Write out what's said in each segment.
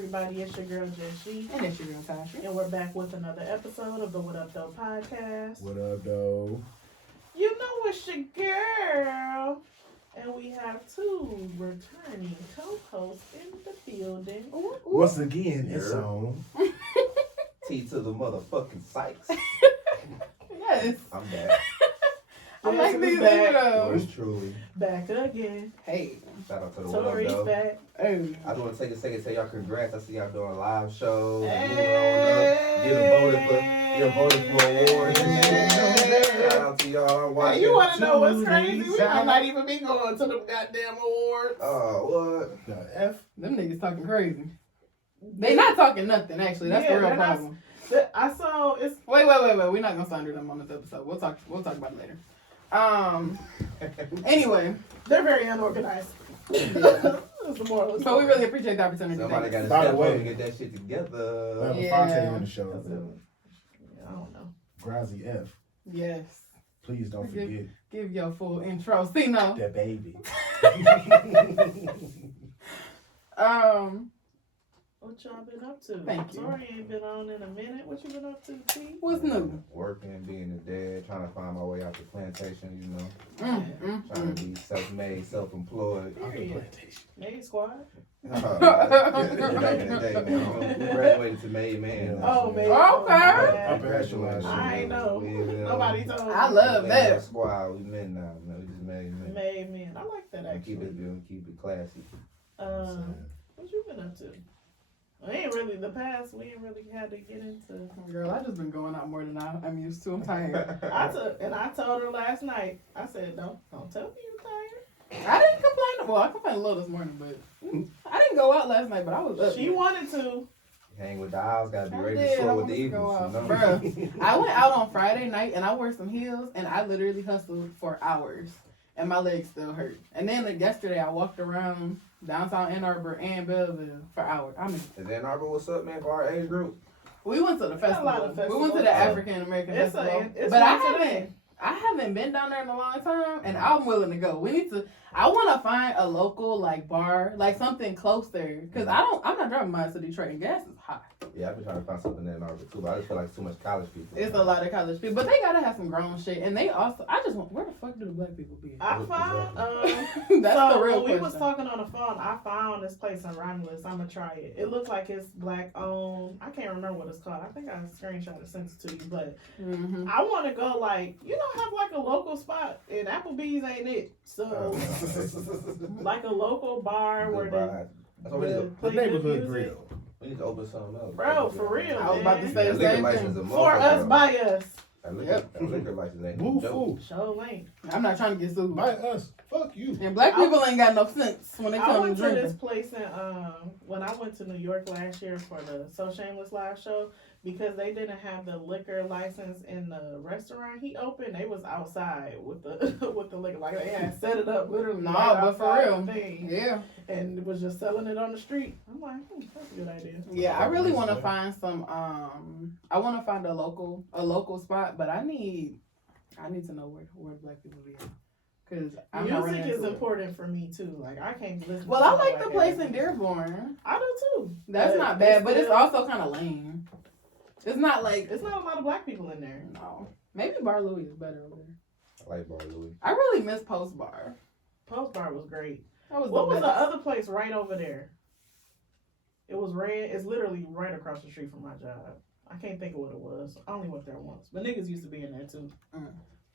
everybody? It's your girl, Jessie. And it's your girl, Tasha. And we're back with another episode of the What Up Though podcast. What up, though? You know it's your girl. And we have two returning co-hosts in the building. Ooh. Once again, it's on. T to the motherfucking Sykes. Yes. I'm back. I like Yes, these back. intros. Yours truly. Back again. Hey. Shout out to the What Up Tory's Though. back. Oh. I just want to take a second to tell y'all congrats. I see y'all doing live shows. Hey. Moving on up. Getting voted for awards and shit. Shout out to y'all. I'm watching. Hey, you want to know what's crazy? We Tuesday. might not even be going to them goddamn awards. Oh, what? The F. Them niggas talking crazy. They not talking nothing, actually. That's the real they're not- problem. I saw it's Wait. We're not gonna slander them on this episode. We'll talk about it later. Anyway. they're very unorganized. That's the moral of the So we story. really appreciate the opportunity. Somebody got to By the step up way. and get that shit together. We have a Yeah. Fontaine on the show. I don't know. Grazi F. Yes. Please don't forget Give your full intro. Ceno. that baby. What y'all been up to? Thank you. Tory ain't been on in a minute. What you been up to, T? What's new? Working, being a dad, trying to find my way out the plantation, you know. Trying to be self-made, self-employed. Made squad? Back in the day, man. We graduated to made man. Oh, man. Okay. Graduated. I know. Nobody told me. I love that. Squad, we men now. Man. We just made men. Made men. I like that, And keep actually. it classy. What you been up to? We ain't really had to get into. Girl, I just been going out more than I'm used to. I'm tired. I told her last night. I said, don't tell me you're tired. I didn't complain. Well, I complained a little this morning, but I didn't go out last night. But I was up. She wanted to. Hang with the owls, gotta be I ready did. to I soar with wanted the to go eagles. out. You know? Bruh, I went out on Friday night and I wore some heels and I literally hustled for hours and my legs still hurt. And then yesterday I walked around downtown Ann Arbor and Belleville for hours. I mean, Is Ann Arbor what's up, man, for our age group? we went to the Got a lot festival. of We went to the festivals. African American It's Festival. it's But one today. I haven't been down there in a long time and I'm willing to go. I want to find a local like bar, like something close there. Cause I'm not driving miles to Detroit and gas is high. Yeah, I've been trying to find something in Ann Arbor too, but I just feel like it's too much college people. It's a lot of college people, but they gotta have some grown shit. And they also, I just want, where the fuck do the black people be? I found That's so the real when we question. was talking on the phone, I found this place in Romulus. I'm gonna try it. It looks like it's black owned. I can't remember what it's called. I think I screenshot it, sent it to you. But Mm-hmm. I want to go have like a local spot, and Applebee's ain't it. So like a local bar where they That's what we need to, play The good neighborhood music. grill. we need to open something else. Bro, for real, I was about to man. say That the liquor same license thing. is a For us, motherfucker. by us. That liquor license ain't Woo no joke. fool. Show ain't. I'm not trying to get sued. By us. Fuck you. And black people ain't got no sense when they I come went to to drinking. this place in when I went to New York last year for the So Shameless live show because they didn't have the liquor license in the restaurant he opened. They was outside with the with the liquor, like they had set it up literally. No, right but for outside real. the thing, Yeah. and was just selling it on the street. I'm like, that's a good idea. Yeah, I really want to find some. I want to find a local spot, but I need to know where black people be. Cause I'm not running Music is into it. important for me too. Like I can't listen. Well, to I like like the place that. in Dearborn. I do too. That's But not bad, but it's still- also kind of lame. It's not like It's not a lot of black people in there. no. Maybe Bar Louie is better over there. I like Bar Louie. I really miss Post Bar. Post Bar was great. That was What the was the best. other place right over there? It was red. It's literally right across the street from my job. I can't think of what it was. I only went there once, but niggas used to be in there too.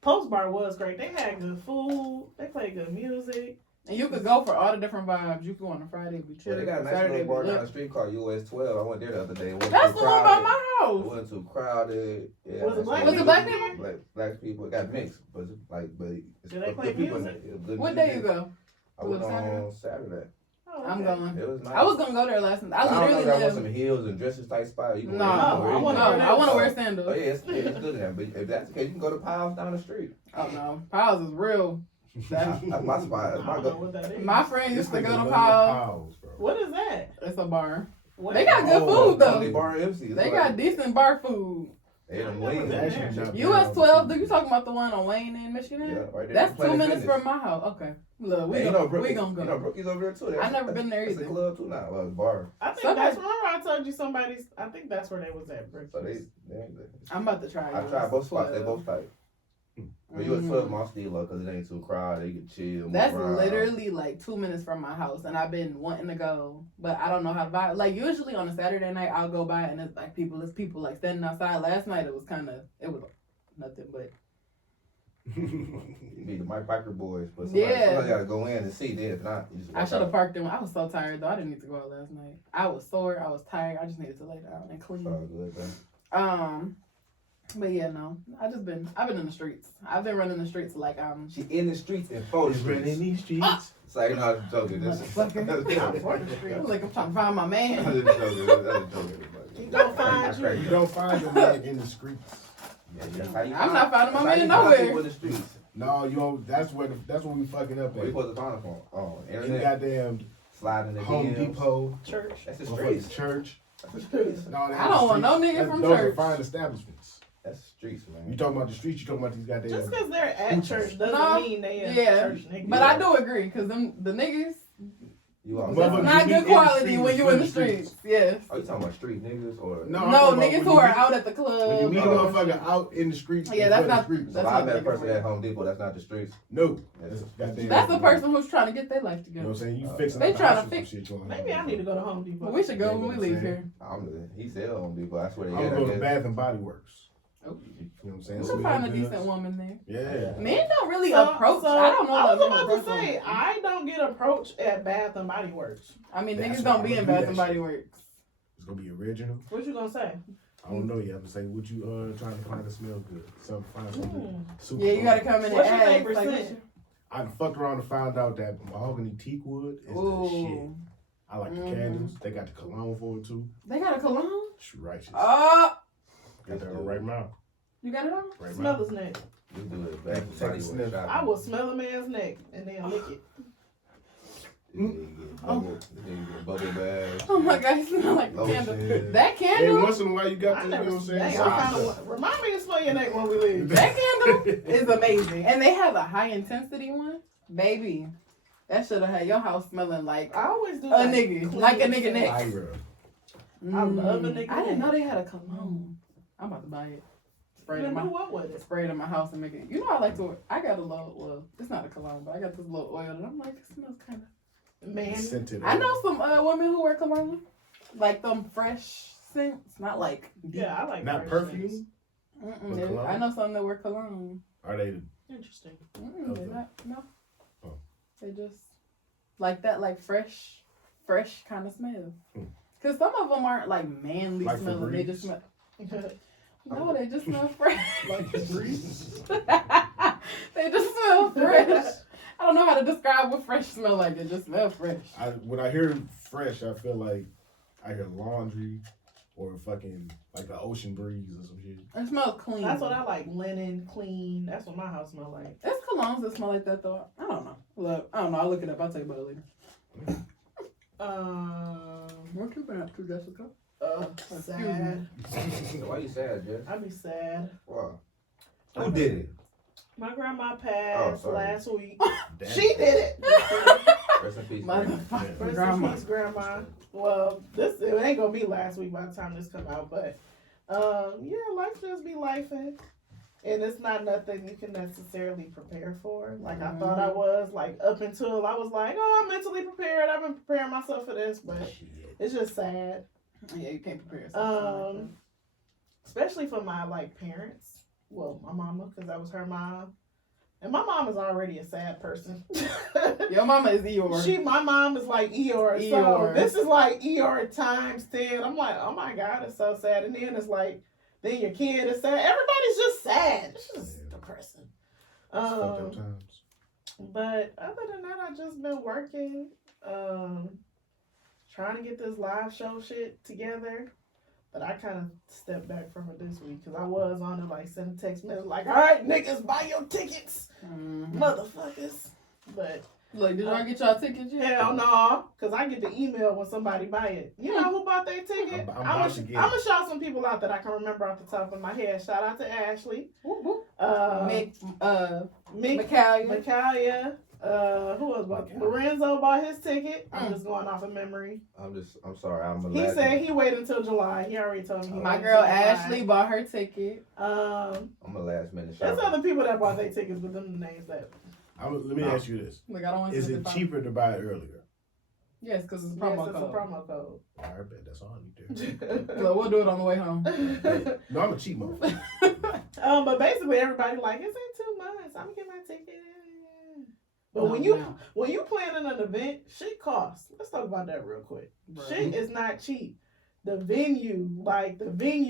Post Bar was great. They had good food. They played good music. And you could go for all the different vibes. You could go on a Friday, be chill. Well, they got a nice Saturday, little bar be down lit. the street called US 12. I went there the other day. It wasn't That's too the one by crowded. my It house. wasn't too crowded. Yeah, Was it that's black what Was it black people? Black people. It got mixed, but it's it's Did they good play people in music? there. It was good What music. day you go? I went Was it on Saturday. Oh, I'm okay. going. It was nice. I was gonna go there last night. I I don't know literally if I want live. some heels and dresses type spot. You can No, wear I anything. wanna no, wear I want to wear Oh sandals. yeah, it's good in there. But if that's the case, you can go to Piles down the street. Oh no, Piles is real. That's my spot. That's I my don't know go. what that is. My friend used to This go nigga to love Piles. bro. What is that? It's a bar. What? They got good Oh, food Only though. bar MC. They got decent bar food. They done I've wings. never been Actually, there. not US bad. 12. Do you talking about the one on Wayne in Michigan? Yeah, right there. That's Planet 2 minutes Fitness. from my house. Okay. Look, we Hey, gonna Brookie, go. You know Brookie's over there too. I never been there It's either. a club too now. Well, it's a bar. I think Somebody- that's remember I told you somebody's. I think that's where they was at. So Brooklyn. I'm about to try. I US tried both spots. They 12. both tight. But you at 12 months still low because it ain't too crowded. You can chill. move That's around. literally like 2 minutes from my house, and I've been wanting to go, but I don't know how to buy. Like usually on a Saturday night, I'll go by and it's like people like standing outside. Last night it was nothing but. You need the Mike Biker boys, but Yeah. somebody gotta go in and see. Then if not, you just I walk should have out. parked in. I was so tired though. I didn't need to go out last night. I was sore. I was tired. I just needed to lay down and clean. It's all good, man. But yeah, no. I've been in the streets. I've been running the streets like She in the streets and for the He's running streets. these streets. So you know how to joke it. This is Motherfucker. For the street. I'm like I'm trying to find my man. You gonna find you. You don't find your man in the streets. I'm not finding my man nowhere. In the streets. No, you don't. That's what we fucking up Where you at. supposed to find them from? Oh, In internet. goddamn Sliding the Home DMs. Depot, Church. That's the motherfucking streets. church. That's the streets. No, I don't want no nigga from those are church. fine establishments. That's the streets, man. You talking about the streets? You talking about these goddamn? Just because they're at church doesn't No, mean they at yeah, church, nigga. But I do agree, because the niggas, You all Motherfucker, not you good be in the quality streets, when you in the streets. Yes. Oh, you talking about street niggas or? No, I'm No, talking about niggas when who you are meet- out at the When you club. meet a motherfucker out in the streets, Yeah, in that's front of not- the streets. So that's I not met a niggas person wear. at Home Depot. That's not the streets. No, That's- goddamn. That's the person who's trying to get their life You know what together. I'm saying? You fixing They up the tryna house or fix- some shit going on. Maybe I need to go to Home Depot. Well, we should go when we leave here. He said Home Depot. That's where they I'm at. gonna go I to guess. Bath and Body Works. Oh. You know what I'm saying? You Sweet can find a goods. decent woman there. Yeah. Men don't really So- approach. so I don't know. I like, was men about to approach say, women. I don't get approached at Bath and Body Works. I mean, That's niggas why don't be I'm in gonna do Bath and that Body shit. Works. It's gonna be original. What you gonna say? I don't know yet. I'm gonna say, what you trying to find that smell good? Find something super. Yeah, you gotta bomb. come in What's and your ask. favorite Like, scent? I fucked around and found out that mahogany teak wood is the shit. ooh, I like the Mhm. candles. They got the cologne for it too. they got a cologne. It's righteous. Oh, Got that right now. you got it on? Right Smell now. his neck. We do it Take back a to Body sniff. Works shopping. I will smell a man's neck and then lick it. Bubble bath. Oh my god, it smells like a candle. Lotion. That Hey, candle, once in a while you got I to, you know never. what I'm saying? Dang, Side I kind stuff. of remind me to smell your neck when we leave. that candle is amazing, and they have a high intensity one, baby. That should have had your house smelling like I always do a like nigga, clean like a nigga scent. neck. Ira. I love a nigga I didn't neck. know they had a cologne. I'm about to buy it. Spray it in You my do what with it? spray it in my house and make it. You know I like to. I got a little. Well, it's not a cologne, but I got this little oil, and I'm like, it smells kind of. Man, Scented I oil. know some women who wear cologne, like them fresh scents, not like deep. yeah, I like Not fresh perfume. scents. With cologne? I know some that wear cologne. Are they? Interesting. They're Okay. not. No. Oh. They just like that, like fresh kind of smell. Hmm. Cause some of them aren't like manly Like smelling. They Febreze? just smell. No, they just smell fresh. Like Febreze? They just smell fresh. I don't know how to describe what fresh smell like. They just smell fresh. When I hear fresh, I feel like I hear laundry or fucking like the ocean breeze or some shit. It smells clean. That's what I like. Linen, clean. That's what my house smell like. There's colognes that smell like that though. I don't know. Look, I don't know. I'll look it up. I'll tell you about it later. What you been up to, Jessica? Sad. Why you sad, Jess? I be sad. Wow. Who did it? My grandma passed sorry. last week. Damn. She did it. Rest in peace, My man. fucking Rest in grandma. peace, grandma. Well, it ain't gonna be last week by the time this come out, but yeah, life just be lifing. And it's not nothing you can necessarily prepare for. Like I thought I was, like up until I was like, oh, I'm mentally prepared. I've been preparing myself for this, but it's just sad. Yeah, you can't prepare yourself. Especially for my like parents. Well, my mama, because that was her mom. And my mom is already a sad person. Your mama is Eeyore. My mom is like Eeyore. So Eeyore. this is like Eeyore times 10. I'm like, oh my God, it's so sad. And then it's like, then your kid is sad. Everybody's just sad. It's just depressing. It's fucked up times. But other than that, I've just been working, trying to get this live show shit together. But I kind of stepped back from it this week because I was on it, like sending text messages like, all right, niggas, buy your tickets, motherfuckers. But Like, did y'all get y'all tickets yet? Hell no, because I get the email when somebody buy it. You know who bought their ticket? I'm about to get I'm going to shout some people out that I can remember off the top of my head. Shout out to Ashley. Mick Micalia. Who else bought? Lorenzo bought his ticket. I'm just going off of memory. I'm sorry. He said he waited until July. He already told me. My girl Ashley bought her ticket. I'm a last minute There's shopper. other people that bought their tickets, but them the names that. Let me ask you this: Like, I don't want is it cheaper to buy it earlier? Yes, because it's a Yes, promo it's code. a promo code. I bet that's all I need to. So we'll do it on the way home. No, I'm a cheap motherfucker. But basically everybody like, it's in 2 months. I'm gonna get my ticket. But No, when you planning an event, shit costs. Let's talk about that real quick. Right. Shit is not cheap. The venue,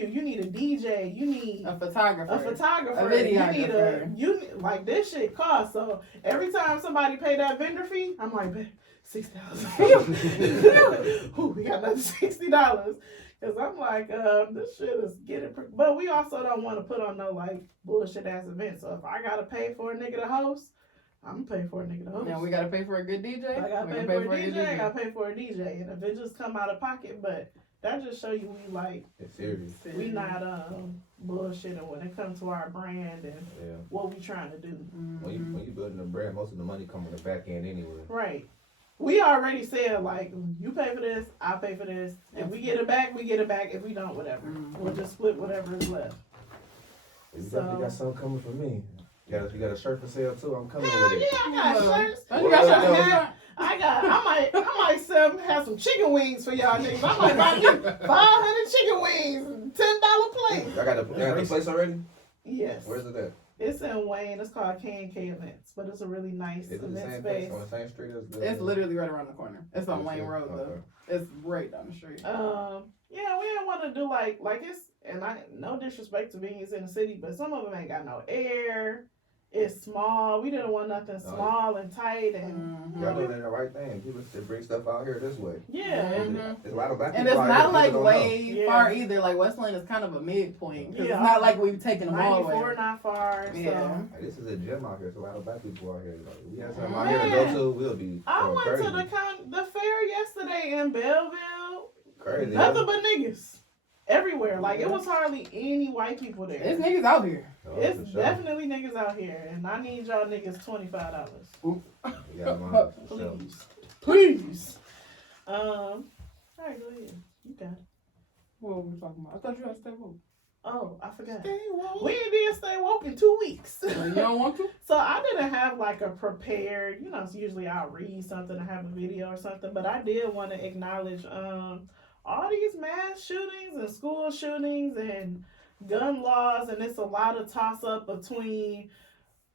you need a DJ, you need A photographer. a photographer, A videographer. you need like this shit costs. So every time somebody pay that vendor fee, I'm like, $60. Ooh, we got another $60. Cause I'm like, this shit is getting. But we also don't want to put on no like bullshit ass event. So if I gotta pay for a nigga to host, I'm gonna pay for a nigga to host. Now we gotta pay for a good DJ. I gotta pay for a DJ. I gotta pay for a DJ, and if it just come out of pocket, but that just show you we like It's serious. we not bullshitting when it comes to our brand and Yeah. what we trying to do. Mm-hmm. When you building a brand, most of the money come on the back end anyway. Right. We already said like you pay for this, I pay for this. If we get it back, we get it back. If we don't, whatever. We'll just split whatever is left. You So- got something coming for me. You got a shirt for sale too. I'm coming Hell with it. yeah, I got shirts. You got I something? got- I might have some chicken wings for y'all niggas. I might buy you 500 chicken wings, and $10 plate. I got the place already. Yes. Where's it at? It's in Wayne. It's called K&K Events, but it's a really nice Is it the event same space. place on the same street as the? It's literally right around the corner. It's on Is Wayne it? Road though. Okay. It's right down the street. Yeah, we didn't want to do like it's, and I no disrespect to being in the city, but some of them ain't got no air. It's small. We didn't want nothing small and tight and Y'all doing the right thing. People should bring stuff out here this way. yeah. Mhm. There's a lot of black And people it's out not here like that don't way Yeah. far either. Like Westland is kind of a midpoint. 'Cause Yeah. it's not like we've taken them all 94 away. not far. Yeah. So know. This is a gym out here. There's a lot of black people out here. Like, we have something out here to go to. We'll be I going went crazy. to the fair yesterday in Belleville. Crazy. Nothing but niggas everywhere. Like it was hardly any white people there. It's niggas out here. Oh, It's for sure. definitely niggas out here, and I need y'all niggas $25. Yeah, man, for sure. Please. All right, go ahead. You got it. What were we talking about? I thought you had to stay woke. Oh, I forgot. Stay woke. We ain't did stay woke in 2 weeks. You don't want to? So I didn't have like a prepared, so usually I'll read something and have a video or something, but I did want to acknowledge all these mass shootings and school shootings and gun laws, and it's a lot of toss up between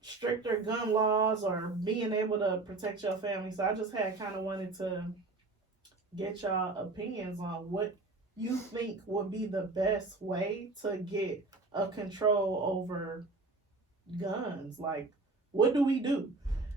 stricter gun laws or being able to protect your family. So I just kind of wanted to get y'all opinions on what you think would be the best way to get a control over guns. Like, what do we do?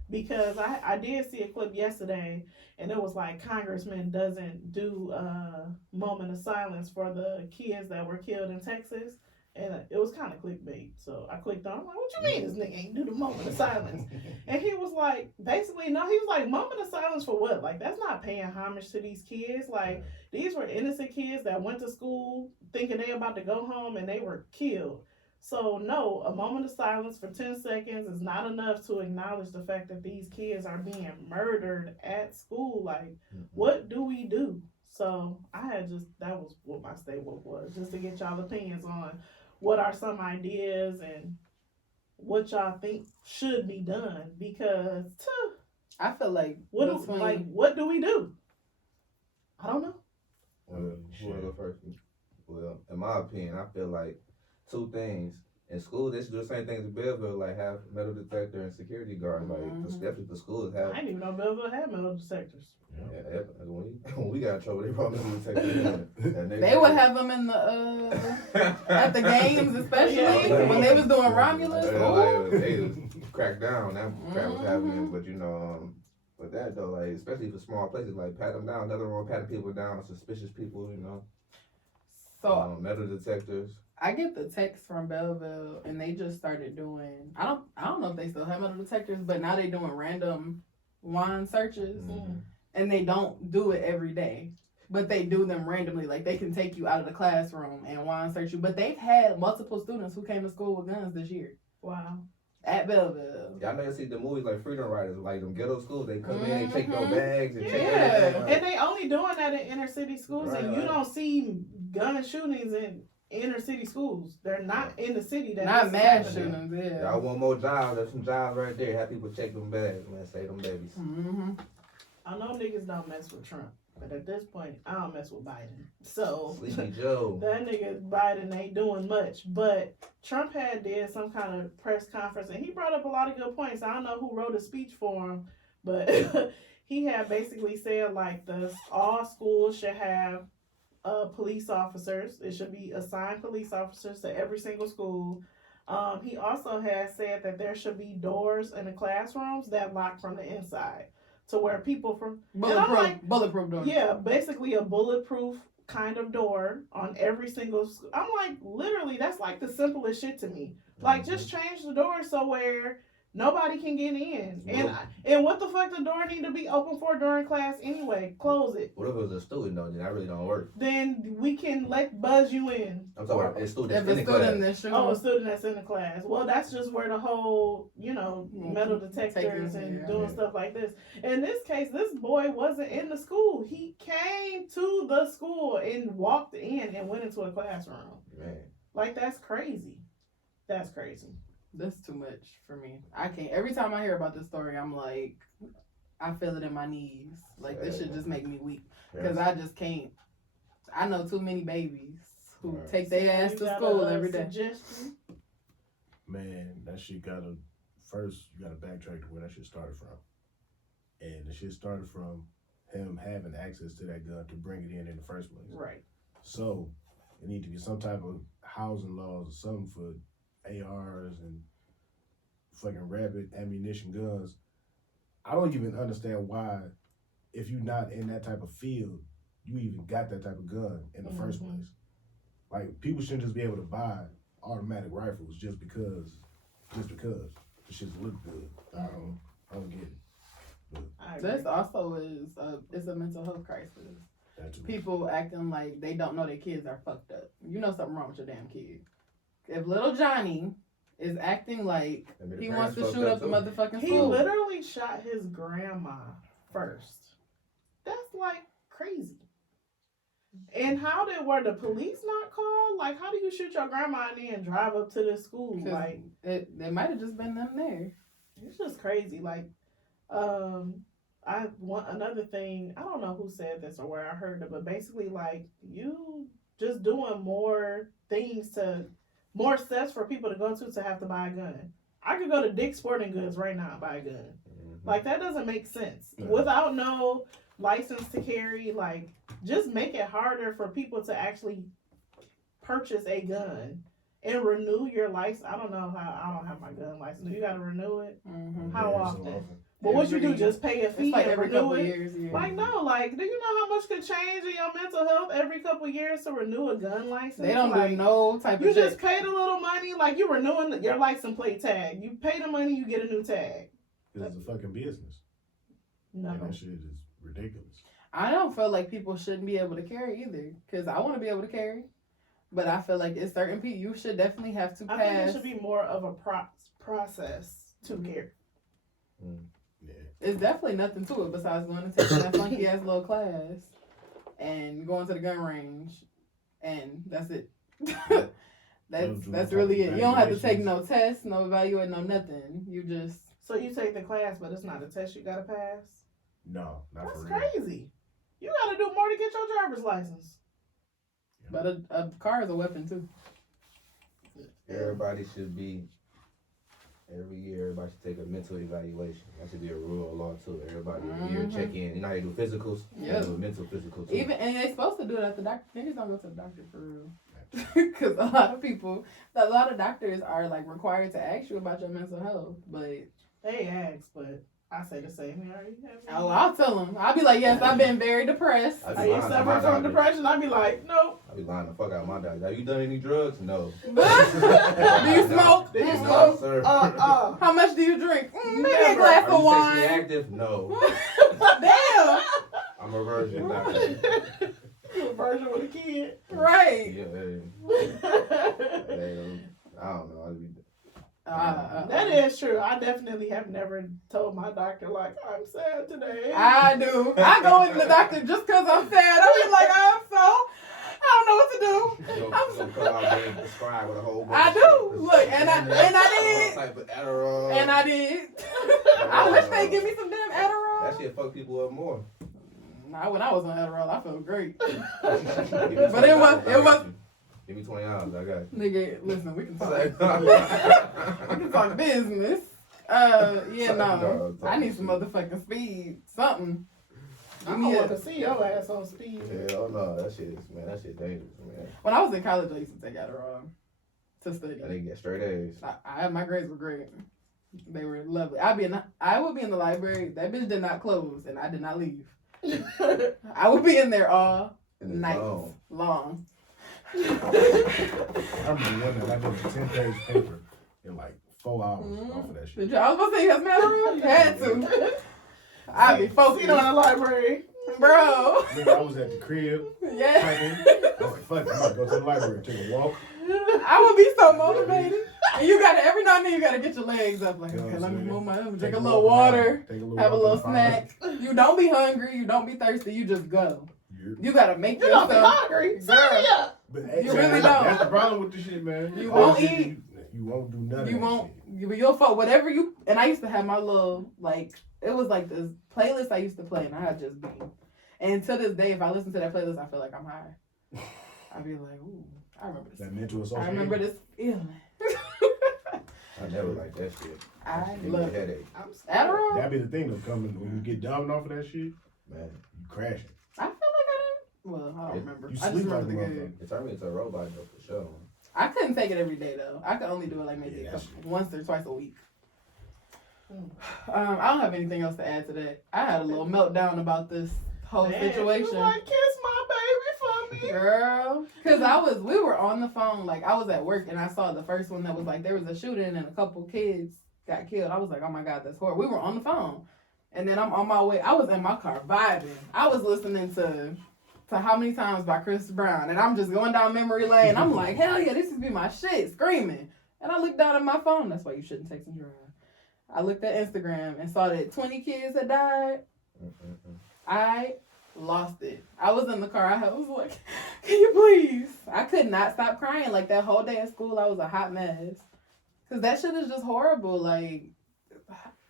Because I did see a clip yesterday, and it was like Congressman doesn't do a moment of silence for the kids that were killed in Texas. And it was kind of clickbait. So I clicked on, I'm like, what you mean this nigga ain't do the moment of silence? And he was like, basically, no, he was like, moment of silence for what? Like, that's not paying homage to these kids. Like, these were innocent kids that went to school thinking they about to go home and they were killed. So no, a moment of silence for 10 seconds is not enough to acknowledge the fact that these kids are being murdered at school. Like, what do we do? So that was what my stay woke was, just to get y'all opinions on what are some ideas and what y'all think should be done. Because I feel like what do we do? I don't know. Who wanna go first? Well, in my opinion, I feel like two things. In school, they should do the same things in Belleville, like have metal detector and security guards. Like, definitely the schools have. I didn't even know Belleville had metal detectors. Yeah, when we got in trouble, they brought metal detectors. They would have them in the at the games, especially when they was doing Romulus. They was cracked down. That crap was happening, but but that though, like especially for small places, like pat them down. Nothing wrong patting people down, suspicious people, So metal detectors. I get the text from Belleville, and they just started doing. I don't know if they still have metal detectors, but now they doing random wand searches, Mm-hmm. and they don't do it every day. But they do them randomly. Like, they can take you out of the classroom and wand search you. But they've had multiple students who came to school with guns this year. Wow. At Belleville. Y'all know you see the movies like Freedom Riders, like them ghetto schools. They come in, they take your bags and check Yeah, everything. Like, and they only doing that in inner city schools, Right, and you right. don't see gun shootings in inner city schools. They're not in the city. That Not this is mass happening. shootings, yeah. y'all want more jobs? There's some jobs right there. Have people check them bags, man. Save them babies. Mm-hmm. I know niggas don't mess with Trump, but at this point, I don't mess with Biden. So Sleepy Joe. that nigga Biden ain't doing much. But Trump did some kind of press conference, and he brought up a lot of good points. I don't know who wrote a speech for him, but he had basically said like all schools should have police officers. It should be assigned police officers to every single school. He also has said that there should be doors in the classrooms that lock from the inside, to where people from Bulletproof door. yeah, basically a bulletproof kind of door on every single school. I'm like, literally, that's like the simplest shit to me. Like, just change the door so where nobody can get in. And what the fuck the door need to be open for during class anyway? Close it. What if it was a student though? Then that really don't work. Then we can buzz you in. I'm talking about a student If in a the class. student is shooting, A student that's in the class. Well, that's just where the whole, metal detectors and doing stuff like this. In this case, this boy wasn't in the school. He came to the school and walked in and went into a classroom. Man. Like, that's crazy. That's crazy. That's too much for me. I can't. Every time I hear about this story, I'm like, I feel it in my knees. Like, this should just make me weep. Because I just can't. I know too many babies who take their ass to school every day. Suggestion? Man, that shit gotta, first, you gotta backtrack to where that shit started from. And the shit started from him having access to that gun to bring it in the first place. Right. So, there need to be some type of housing laws or something for ARs and fucking rapid ammunition guns. I don't even understand why, if you're not in that type of field, you even got that type of gun in the first place. Like, people shouldn't just be able to buy automatic rifles just because the shit look good. I don't get it. This also is a mental health crisis. People acting like they don't know their kids are fucked up. You know something wrong with your damn kid. If little Johnny is acting like he wants to shoot up the motherfucking He school. literally shot his grandma first. That's like crazy. And were the police not called? Like, how do you shoot your grandma and then drive up to the school? Like, they might have just been them there. It's just crazy. Like, I want another thing. I don't know who said this or where I heard it, but basically, like, you just doing more steps for people to go to have to buy a gun. I could go to Dick's Sporting Goods right now and buy a gun. Mm-hmm. Like, that doesn't make sense. Without no license to carry, like, just make it harder for people to actually purchase a gun and renew your license. I don't know how. I don't have my gun license. Do you got to renew it? Mm-hmm. How often? But what you do, just pay a fee like and every renew couple it? years. Yeah. Like, no, like, do you know how much could change in your mental health every couple years to renew a gun license? They don't like, do no type of you shit. just pay the little money, like you renewing your license plate tag. You pay the money, you get a new tag. It's a fucking business. No. And that shit is ridiculous. I don't feel like people shouldn't be able to carry either, because I want to be able to carry. But I feel like it's certain people you should definitely have to pass. I think it should be more of a process to carry. Yeah. It's definitely nothing to it besides going and taking that funky ass little class and going to the gun range, and that's it. that's really it. You don't have to take no tests, no evaluate, no nothing. You just. So you take the class, but it's not a test you gotta pass? No, not That's for real. crazy. You gotta do more to get your driver's license. But a car is a weapon too. Every year, everybody should take a mental evaluation. That should be a rule of law too. Everybody every year check in. You know how you do physicals? Yeah. Do a mental physical too. And they supposed to do it at the doctor. Niggas don't go to the doctor for real. Because a lot of doctors are like required to ask you about your mental health, but They ask, but I say the same thing. Are you having? I'll tell them. I'll be like, yes, I've been very depressed. Are you suffering from depression? I'd be like, nope. I be lying the fuck out of my doctor. Have you done any drugs? No. Do you smoke? Do you No, smoke? sir. How much do you drink? Maybe a Never. glass Are of you sexually wine. active? No. Damn. I'm a virgin doctor. Version with a kid. Right. Yeah, I don't know. That is true. I definitely have never told my doctor, like, I'm sad today. I do. I go in the doctor just because I'm sad. I be like, I don't know what to do. You gonna cut out and prescribe with a whole bunch I of do. shit. Look, and I did. Type of Adderall. And I did. I wish they give me some damn Adderall. That shit fuck people up more. Nah, when I was on Adderall, I felt great. Give me But it was- $20. Give me $20. I got you. Nigga, listen, we can talk. Like- We can talk business. Yeah, no. I need some motherfucking speed. Something. I don't want to see your ass on speed. Hell no, that shit dangerous, man. When I was in college, I used to take Adderall to study. I didn't get straight A's. My grades were great. They were lovely. I would be in the library. That bitch did not close, and I did not leave. I would be in there all In the night zone. long. I remember one that I did a 10-page paper in like 4 hours off of that shit. Did you? I was supposed to say you had some Adderall. You had to. I'd be focused. You know, in the library. Bro. Nigga, I was at the crib. Yeah. Typing. I was like, fuck, I'm about to go to the library and take a walk. I would be so motivated. And you gotta, every now and then, you gotta get your legs up. Like, You know okay, what let I'm me saying? move my arm, Take drink a a little walk around, water, take a little have a walk little on the fire. snack. You don't be hungry. You don't be thirsty. You just go. Yeah. You gotta make You don't be yourself. hungry. Girl. Sorry. But hey, You man, really don't. That's the problem with this shit, man. You All won't shit eat. You won't do none of You that won't. shit. You'll fuck whatever you. And I used to have my little it was like this playlist I used to play, and I had just been. And to this day, if I listen to that playlist, I feel like I'm high. I'd be like, ooh, I remember this. That mental association. I remember this feeling. I never liked that shit. I Give me love a it. headache, Adderall. That be the thing though, coming when you get down off of that shit, man. you crashing. I feel like I didn't. Well, I don't remember. You I just sleep like remember a the good. motherfucker. It turned me into a robot though, for sure. I couldn't take it every day though. I could only do it like maybe Yeah, once or twice a week. I don't have anything else to add to that. I had a little meltdown about this whole Man, situation. You like, kiss my baby for me. Girl, because we were on the phone, like I was at work and I saw the first one that was like there was a shooting and a couple kids got killed. I was like, oh my God, that's horrible. We were on the phone. And then I'm on my way. I was in my car vibing. I was listening to How Many Times by Chris Brown. And I'm just going down memory lane. I'm like, hell yeah, this is be my shit, screaming. And I looked down at my phone. That's why you shouldn't text and drive. I looked at Instagram and saw that 20 kids had died. I lost it. I was in the car. I was like, can you please? I could not stop crying. Like that whole day at school, I was a hot mess. Because that shit is just horrible. Like,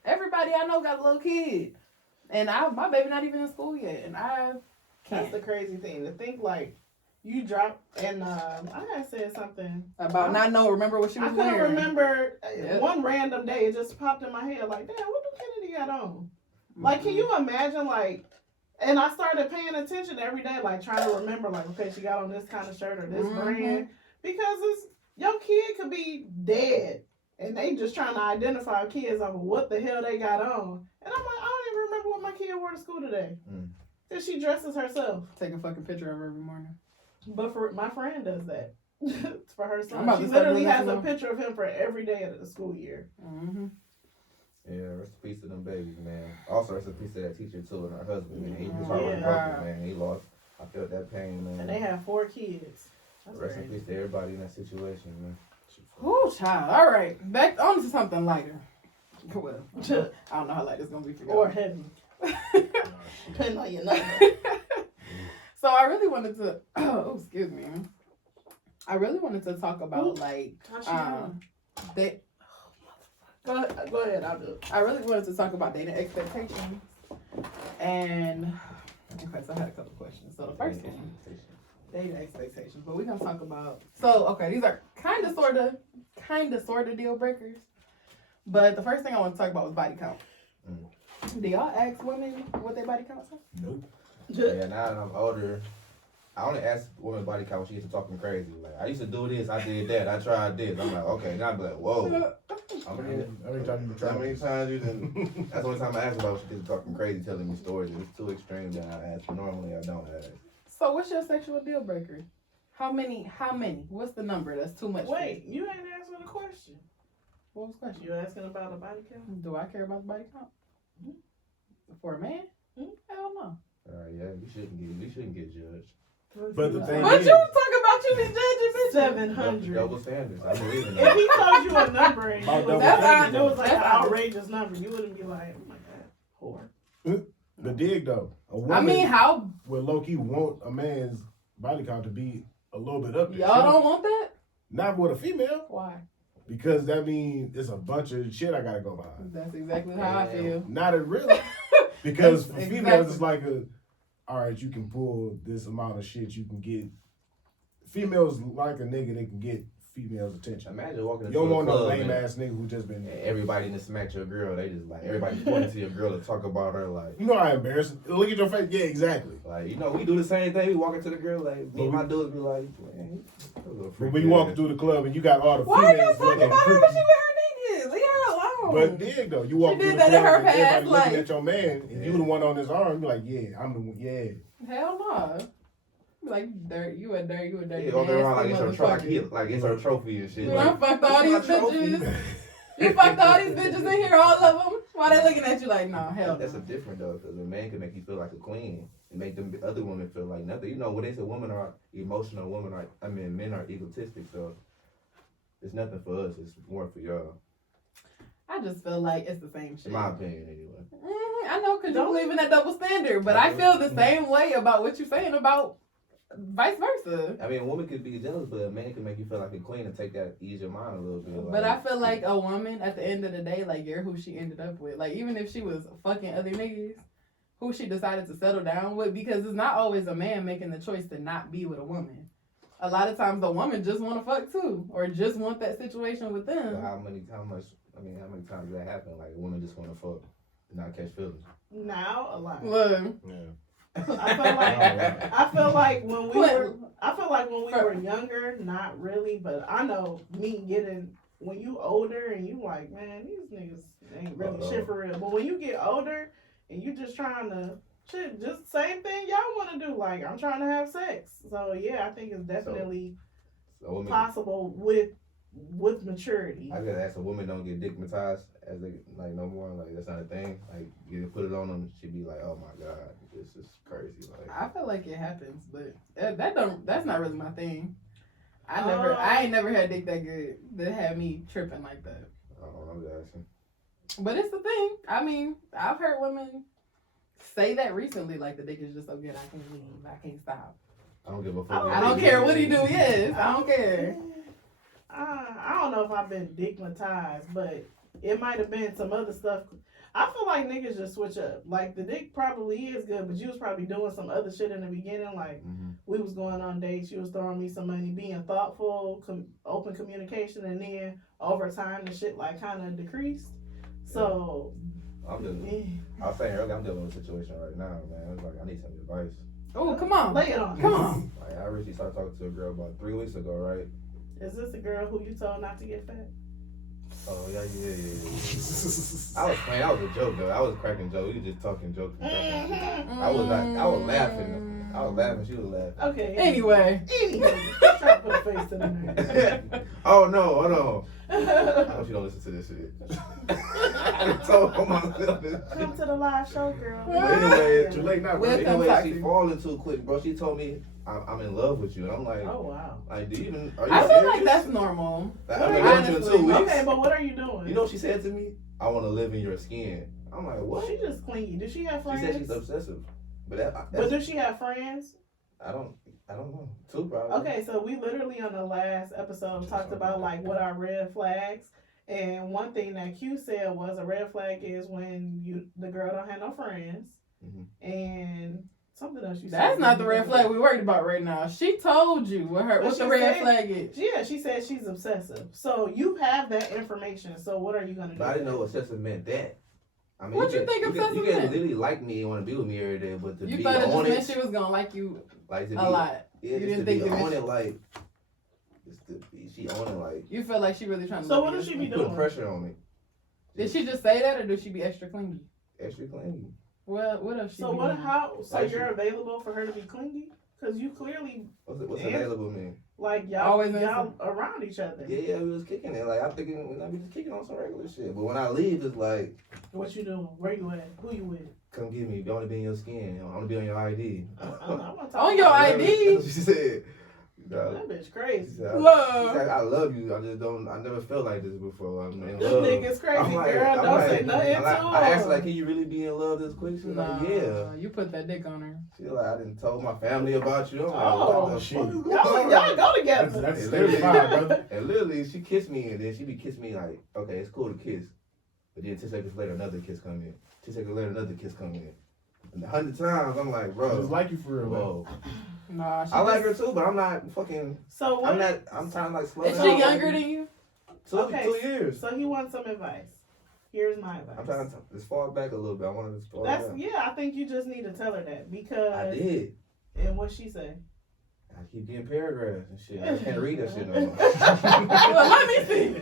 everybody I know got a little kid. And my baby not even in school yet. And I can't. That's the crazy thing. To think, like, you drop, and I had said something. About not remember what she was I couldn't wearing. remember. Yep. One random day, it just popped in my head, like, damn, what do Kennedy got on? Like, can you imagine, like, and I started paying attention every day, like, trying to remember, like, okay, she got on this kind of shirt or this brand. Because your kid could be dead. And they just trying to identify kids over what the hell they got on. And I'm like, I don't even remember what my kid wore to school today. Because she dresses herself. Take a fucking picture of her every morning. But for my friend does that. For her I'm son. about She to start literally doing that has a tomorrow. picture of him for every day of the school year. Mm-hmm. Yeah, rest in peace to them babies, man. Also, rest in peace to that teacher too and her husband, man. He was Yeah. heartbroken, man. He lost. I felt that pain, man. And they have 4 kids. That's Rest in crazy. peace to everybody in that situation, man. Oh, child. All right. Back on to something lighter. Well, I don't know how light it's going to be for you. Or heavy. Depending on your number. So I really wanted to, excuse me. I really wanted to talk about, like, they. Go ahead, I'll do it. I really wanted to talk about dating expectations. And, okay, so I had a couple questions. So the first one, dating expectations. But we're going to talk about, so, okay, these are kind of, sort of deal breakers. But the first thing I want to talk about was body count. Do y'all ask women what their body counts are? Nope. Yeah, now that I'm older, I only ask women body count when she used to talking crazy. Like, I used to do this, I did that, I tried this. I'm like, okay, now I'm like, whoa. How many times you How many times you done? That's the only time I ask about when she gets talking crazy, telling me stories. If it's too extreme, then I ask. But normally, I don't ask. So what's your sexual deal breaker? How many? What's the number? That's too much. Wait, you ain't answering the question. What was the question? You asking about a body count? Do I care about the body count? For a man? Hell no. Yeah, you shouldn't get judged. But the thing What is, you talking about? You be judging bitches. 700. Double standards. I believe in If that. he told you a number and About it double was standards. like an That's outrageous number, you wouldn't be like, oh my god, whore. but dig though, a woman I mean, how would low key want a man's body count to be a little bit up there. y'all don't want that? Not with a female, Why? because that means it's a bunch of shit I gotta go behind. That's exactly how I feel. Not it really, because for That's females exactly. it's like all right, you can pull this amount of shit. You can get females like a nigga that can get females' attention. Imagine walking You into don't a want no club lame and ass nigga who just been. everybody just smacked your girl. They just like everybody pointing to your girl to talk about her. Like, You know how embarrassing. Look at your face. Yeah, exactly. we do the same thing. We walk into the girl like me and my dudes be like, man, But when you walk through the club and you got all the Why are you females talking looking about her when freaky. she with her niggas? Leave her alone. But dig though, you walk She through did the that in club her and everybody past looking life. at your man, and you the one on his arm. You like, yeah, I'm the one. Yeah. Hell no. Like dirt, you a dirty, Yeah, walking around like it's her trophy, like it's her trophy and shit. You Like, done fucked all these it's my trophy. bitches. You fucked all these bitches in here, all of them. Why they looking at you like, no, hell That's no. a different though, because a man can make you feel like a queen and make them other women feel like nothing. You know, when they say women are emotional, men are egotistic. So it's nothing for us. It's more for y'all, I just feel like it's the same shit. in my opinion, anyway. I know, because you believe in that double standard, but I feel the same way about what you're saying about vice versa. I mean, a woman could be jealous, but a man can make you feel like a queen and take that, ease your mind a little bit. But I feel like a woman, at the end of the day, like, you're who she ended up with. Like, even if she was fucking other niggas, who she decided to settle down with, because it's not always a man making the choice to not be with a woman. A lot of times the woman just want to fuck too, or just want that situation with them. But how many times does that happen? Like, a woman just want to fuck and not catch feelings. Now a lot. Look, Yeah. I feel like when we were younger, not really, but I know me getting when you older and you like, man, these niggas ain't really shit for real. But when you get older and you just trying to shit, just same thing y'all want to do. Like, I'm trying to have sex. So yeah, I think it's definitely possible with maturity. I gotta ask, a woman don't get digmatized as they like no more. Like, that's not a thing. Like, you put it on them, she'd be like, oh my god, this is crazy. Like, I feel like it happens, but that's not really my thing. I ain't never had dick that good that had me tripping like that. I don't know, I'm just asking. But it's the thing. I mean, I've heard women say that recently, like, the dick is just so good I can't leave, I can't stop. I don't give a fuck. I don't care what he do. Yes, I don't care. I don't know if I've been digmatized, but it might have been some other stuff. I feel like niggas just switch up. Like, the dick probably is good, but you was probably doing some other shit in the beginning. Like, we was going on dates, you was throwing me some money, being thoughtful, open communication, and then over time the shit like kind of decreased. So, I was saying earlier, I'm dealing with a situation right now, man. It's like, I need some advice. Oh, come on. Lay it on. Come on. Like, I recently started talking to a girl about 3 weeks ago, right? Is this a girl who you told not to get fat? Oh, yeah. I was playing. That was a joke, though. I was cracking jokes. You just talking jokes. I was laughing. I was laughing. She was laughing. Okay. Anyway. Try to put a face to the name. Oh, no. Hold on. I hope you don't listen to this shit. I told her myself this shit. Come to the live show, girl. But anyway, Too late now. Welcome. anyway, she falling too quick, bro. She told me I'm in love with you. And I'm like, Oh, wow. like, are you I feel serious? like that's normal. Like, I'm in love with you in 2 Honestly. weeks. Okay, but what are you doing? You know what she said to me? I want to live in your skin. I'm like, what? She just clingy. Does she have She friends? said she's obsessive. But But does she have friends? I don't know. 2 probably. Okay, so we literally on the last episode talked about like what are red flags. And one thing that Q said was a red flag is when the girl don't have no friends. And something else you said. That's not the red flag we worried about right now. She told you what the red flag is. Yeah, she said she's obsessive. So you have that information. So what are you gonna do? But I didn't know obsessive meant that. I mean, What you think obsessive You can meant? literally like me and want to be with me every day, but to You be thought it just on meant it, she was gonna like you like to a be, lot. Yeah, You just didn't to think be that on she- it, like, just to be, she on it, like, You felt like she really trying to. So love what you. does she be putting doing? pressure on me. Did she just say that, or did she be extra clingy? Extra clingy. Well, what else? So what? How? So Like you're she- available for her to be clingy? Cause you clearly What's Yeah. available mean? like y'all Always y'all around each other. Yeah, we was kicking it. Like I'm thinking, we just kicking on some regular shit. But when I leave, it's like, What you doing? Where you at? Who you with? come get me. You want to be in your skin. I want to be on your ID. I wanna talk On your about ID? That's what she said. That bitch She crazy. said, Love. she said, I love you. I never felt like this before. I'm in This love. nigga's crazy, I'm like- girl. I'm Don't like- say nothing to her. I asked her, like, can you really be in love this quick? She's Nah, like, yeah. you put that dick on her. She's like, I didn't told my family about you. I'm like, Oh, what the shit. fuck? Y'all go together. That's And state of mind, brother. And literally, she kissed me, and then she be kissing me like, okay, it's cool to kiss. But then 10 seconds later, another kiss come in. 10 seconds later, another kiss come in. And 100 times, I'm like, I bro. just like you for real, man. Whoa. Nah, I like her too, but I'm not fucking. So what? I'm trying to like slow Is down. she younger than you? Okay. 2 years. So he wants some advice. Here's my advice. I'm trying to just fall back a little bit. I wanted to fall That's down. yeah. I think you just need to tell her that because. I did. And what she say? I keep getting paragraphs and shit. I can't read that shit no more. Well, let me see.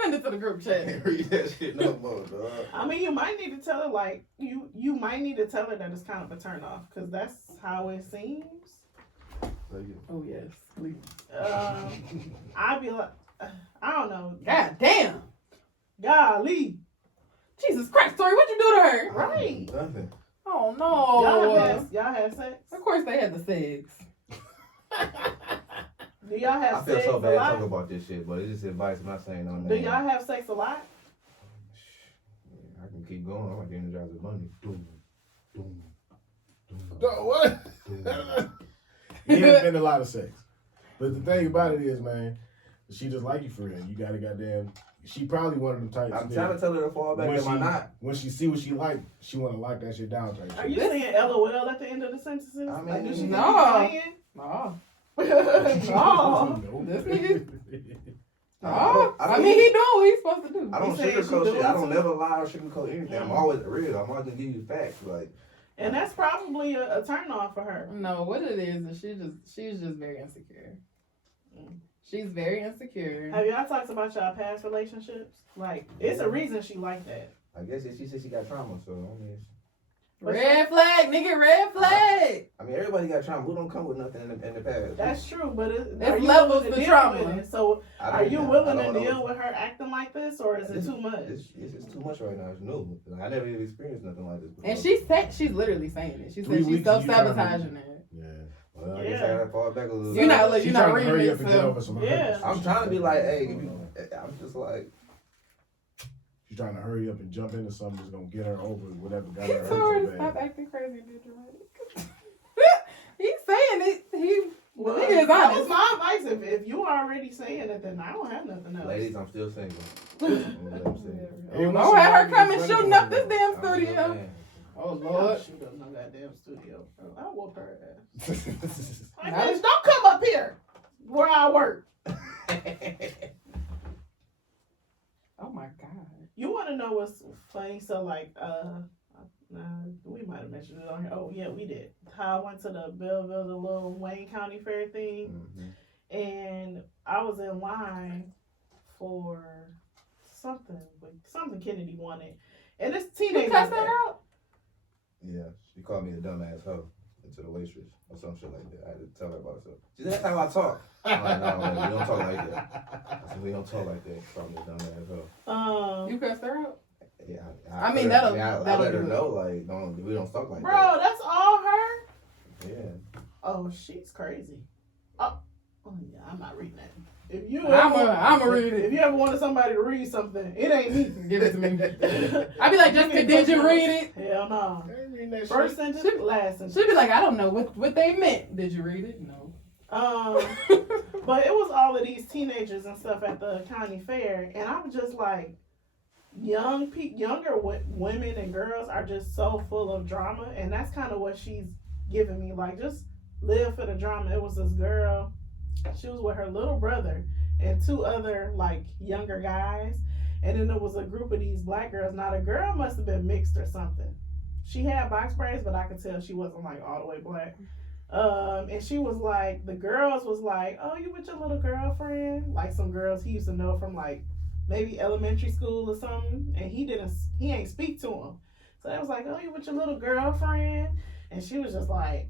Send it to the group I chat. can't read that shit no more, dog. I mean, you might need to tell her like you might need to tell her that it's kind of a turn off because that's how it seems. Oh yes, please. I'd be like, I don't know. God damn. Golly, Jesus Christ, Tory, what you do to her? Right. Nothing. Oh no. Y'all have sex? Of course they had the Seggs. Do y'all have I feel sex so a bad lot? talking about this shit, but it's just advice. I'm not saying no name. Do y'all have sex a lot? I can keep going. I'm like energized with money. Doom, doom, doom. No, what? doom. He has been a lot of sex. But the thing about it is, man, she just like you for real. You gotta goddamn. She probably one of them types. I'm that trying to tell her to fall back. when Am I not? When she see what she like, she wanna lock that shit down type Are shit. you saying LOL at the end of the sentences? I mean, like, does she no. think No. you lying? No. Nope. This nigga. I No. don't- I mean, he doing what he's supposed to do. I don't You saying she sugarcoat doing shit. I don't too? never lie or sugarcoat anything. I'm always real. I'm always gonna give you facts. Like, And that's probably a turn off for her. No, what it is she's just very insecure. She's very insecure. Have y'all talked about y'all past relationships? Like, it's a reason she like that. I guess she said she got trauma, so I mean, Red flag, nigga, red flag. everybody got trauma. Who don't come with nothing in the past? That's true, but There's are you levels willing to deal trauma. with it? So, I are don't- you I willing don't to know. deal with her acting like this, or is it too much? It's too much right now. It's new. Like, I never even experienced nothing like this before. And she's literally saying it. She 3 said she's weeks and you trying to- self-sabotaging it. Yeah. Well, I guess I gotta fall back a little. You're not She you're not trying to reading hurry it, up and get so over some Yeah. hurt. I'm trying to be like, hey, I'm just like, She's trying to hurry up and jump into something that's gonna get her over whatever got her hurt Tory, so stop bad. acting crazy and be dramatic. He's saying it. Well, nigga is that honest. was my advice. If you already saying it, then I don't have nothing else. ladies, I'm still single. I'm single. Hey, Don't what's have her your coming name? shooting up this damn I'm a real studio. man. Oh Lord. Shoot up no goddamn studio. Bro. I whoop her ass. Like, Now- bitch, don't come up here where I work. Oh my god. You want to know what's funny? So, like, we might have mentioned it on here. Oh, yeah, we did. How I went to the Belleville, the little Wayne County Fair thing, Mhm. and I was in line for something Kennedy wanted. And this You teenager. cussed her out? Yeah, she called me a dumbass hoe to the waitress or some shit like that. I had to tell her about herself. She said, that's how I talk. I'm like, no, man, we don't talk like that. I said, we don't talk like that. She called me a dumbass hoe. You cussed her out? Yeah, I mean, I that'll let her do it. know, like, we don't talk like bro, that. that's all her? Yeah. Oh, she's crazy. Oh yeah, I'm not reading that. If you I'ma read If it. you ever wanted somebody to read something, it ain't me. Give it to me. I'd be like, Jessica, did you read it? Hell no. I ain't reading that First shit. sentence, last sentence. She'd be like, I don't know what they meant. Did you read it? No. But it was all of these teenagers and stuff at the county fair, and I'm just like, younger women and girls are just so full of drama, and that's kind of what she's giving me. Like, just live for the drama. It was this girl. She was with her little brother and 2 other like younger guys, and then there was a group of these black girls. Now the girl must have been mixed or something. She had box braids, but I could tell she wasn't like all the way black. And she was like, the girls was like, oh, you with your little girlfriend? Like some girls he used to know from like maybe elementary school or something, and he ain't speak to him. So they was like, oh, you with your little girlfriend? And she was just like,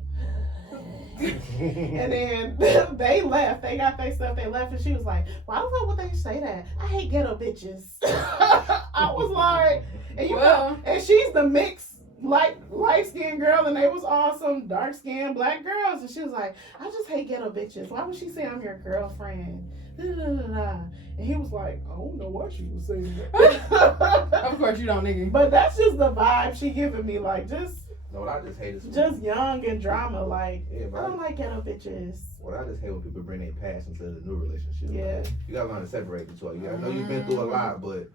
and then they left. They got their stuff. They left, and she was like, "Why the fuck would they say that? I hate ghetto bitches." I was like, and you know, and she's the mix. Light skinned girl, and they was all some dark skinned black girls, and she was like, "I just hate ghetto bitches. Why would she say I'm your girlfriend?" And he was like, "I don't know why she was saying that." Of course you don't, nigga. But that's just the vibe she giving me, like just. No, what I just hate is Just young and drama, like yeah, I don't like ghetto bitches. What I just hate when people bring their past into the new relationship. Yeah. Like, you gotta learn to separate the two. I know you've been through a lot, but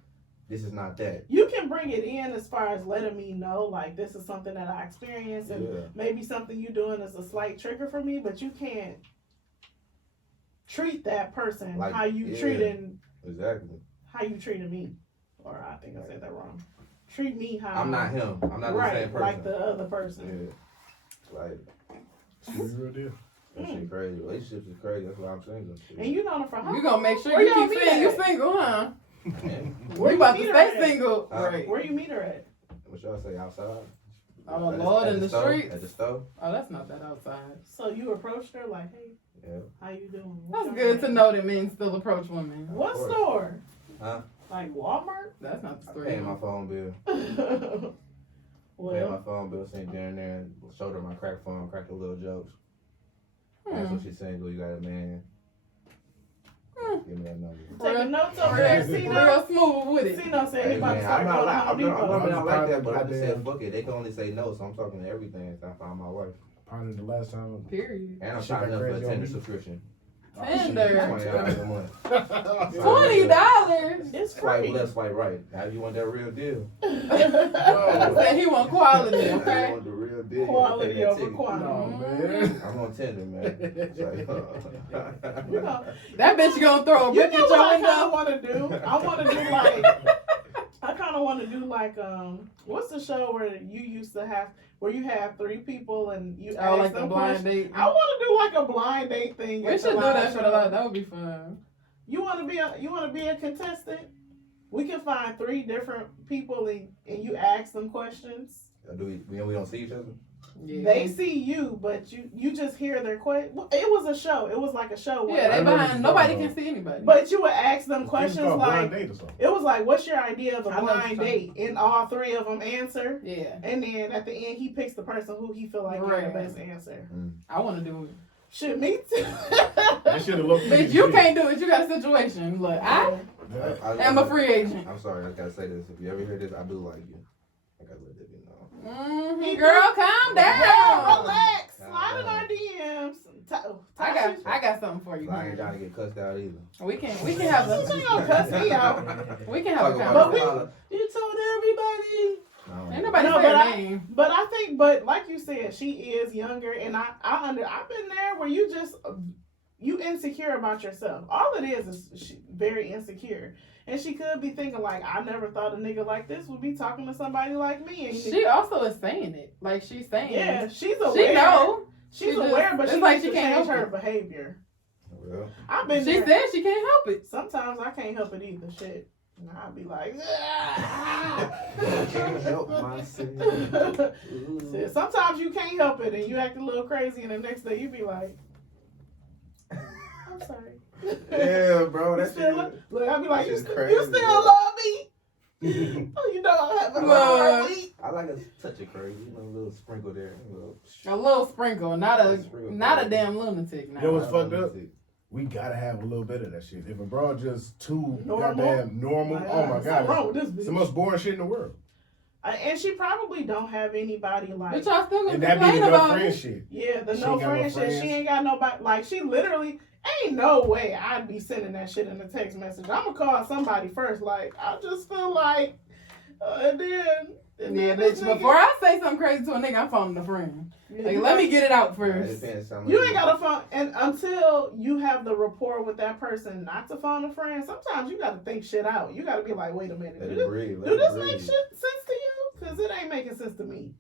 this is not that. You can bring it in as far as letting me know, like this is something that I experienced, and maybe something you doing is a slight trigger for me, but you can't treat that person Like, how you treating exactly how you treated me, or I think I said that wrong. Treat me how I'm not him. I'm not right, the same person. like the other person. Yeah. Like She's real deal. that shit crazy. Relationships is crazy. That's what I'm saying. And you know for how You gonna make sure Where you y'all keep meet saying you at? single, huh? Where We you about to meet her stay at? single. Right. Where you meet her at? What y'all say outside? Oh, At Lord, at in the stove? streets? At the stove? Oh, that's not that outside. So you approached her like, "Hey, Yeah. how you doing?" That's What's good your to know that men still approach women. name? What Of course. store? Huh? Like Walmart? That's not the I story. paid my phone bill. Paid my Well, phone bill, sent down there and showed her my crack phone, cracked a little jokes. That's what she's saying. You got a man. Give me that number. taking notes over there, Ceno. Real smooth with it. Ceno said he Hey, about to man, start I'm going to not, Home I'm not, Depot. I'm not like that, but I just Goddamn. said fuck it. They can only say no, so I'm talking to everything until I find my wife. Probably the last time. Period. And I'm She signing got up for a crazy on Tinder me. subscription. Tender. $20 a month. $20. It's Swipe free. left, swipe right. Now you want that real deal. Said he want quality, You okay? want the real deal. Quality Pay that over ticket. quantity. No, man. I'm on Tinder, man. It's like, You know, That bitch gonna throw a you brick know at what I your kind of window. want to do? I want to do like, I kind of want to do like, what's the show where you used to have, where you have 3 people and you Oh, ask like them the blind questions? date. I want to do like a blind date thing. We at should the do live that for the show. live. That would be fun. You want to be a contestant? We can find 3 different people and you ask them questions. we don't see each other? Yeah. They see you, but you just hear their question. It was a show. It was like a show. Where, Yeah, they I know behind. this Nobody song, can see anybody. but you would ask them It's questions called like, Blind Date or something. it was like, what's your idea of a I know blind what you're date? And all 3 of them answer. Yeah, And then at the end, he picks the person who he feel like Right. gave the best answer. I want to do it. Shit, me too. That should have looked Bitch, you can't do it. You got a situation. Look, I am a free agent. I'm sorry, I gotta say this. If you ever hear this, I do like you. I gotta let that be known. Girl, calm Yeah, down. relax. Slide in our DMs. I got something for you. I ain't trying to get cussed out either. We can have You ain't gonna cuss me out. we can have a Talk But conversation. you told everybody. Ain't nobody No, say but her I- name. But I think, but like you said, she is younger, and I've been there where you just you insecure about yourself. All it is she very insecure, and she could be thinking like, I never thought a nigga like this would be talking to somebody like me. And She also is saying it. Like she's saying. yeah, she's aware. She know. She's She just- aware, but it's she like needs she to can't change help her it. behavior. Well, I've been She there. said she can't help it. Sometimes I can't help it either. Shit. And I'll be like, can't help myself. Shit, sometimes you can't help it and you act a little crazy, and the next day you be like, I'm sorry. Yeah, bro, You that's still, look, I'll be like, you shit's still, crazy, you still bro. love me? Oh, you know I'm having a hard Look. week. I like a touch of crazy, a little sprinkle there. A little sprinkle, not a Sprinkle. damn lunatic. Now. You know what's fucked up? We gotta have a little bit of that shit. If a bro just too Normal? goddamn normal, oh my Something wrong god, with this it's the bitch. most boring shit in the world. And she probably don't have anybody like, But y'all still gonna And that be complain the no about friend it. shit. yeah, the She no ain't got no friend shit. friends. She ain't got nobody. Like, she literally, ain't no way I'd be sending that shit in a text message. I'm gonna call somebody first. Like, I just feel like, and then Yeah, this bitch. nigga- Before I say something crazy to a nigga, I'm phoning a friend. Yeah, Like, you let got- me get it out first. You ain't got to phone, and until you have the rapport with that person, not to phone a friend. Sometimes you got to think shit out. You got to be like, wait a minute, Let do it this, breathe. do this make sense to you? Because it ain't making sense to me.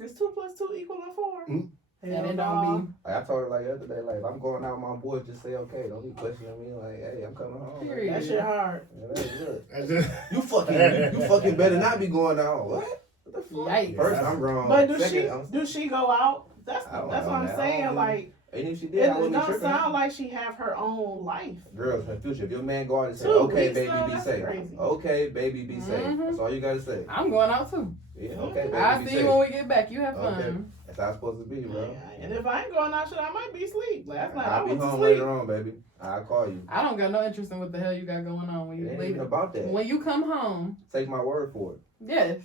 Is 2 + 2 = 4? Mm. And Hell it nah. don't be. I told her like the other day, like if I'm going out with my boys, just say okay. Don't be questioning me like, hey, I'm coming home. Period. That shit hard. Yeah, that's good. That's just- You fucking better not be going out. What the fuck? Yikes. First, I'm wrong. But do Second, she go out? That's I don't what know, I'm man. I saying. don't Like and if she it, did, I it wouldn't be don't tripping. sound like she have her own life. Girls, in the future, if your man go out and say, 2 okay, weeks, baby, though, be that's safe. crazy. Okay, baby, be safe. Mhm. That's all you gotta say. I'm going out too. Yeah, okay, baby, I'll be see safe. you when we get back. You have fun. Okay. That's how it's supposed to be, bro. Yeah, and if I ain't going out, shit, I might be asleep. Last night I I'll be went to home sleep. later on, baby. I'll call you. I don't got no interest in what the hell you got going on when It you ain't leave. even about that. When you come home, Take my word for it. yes.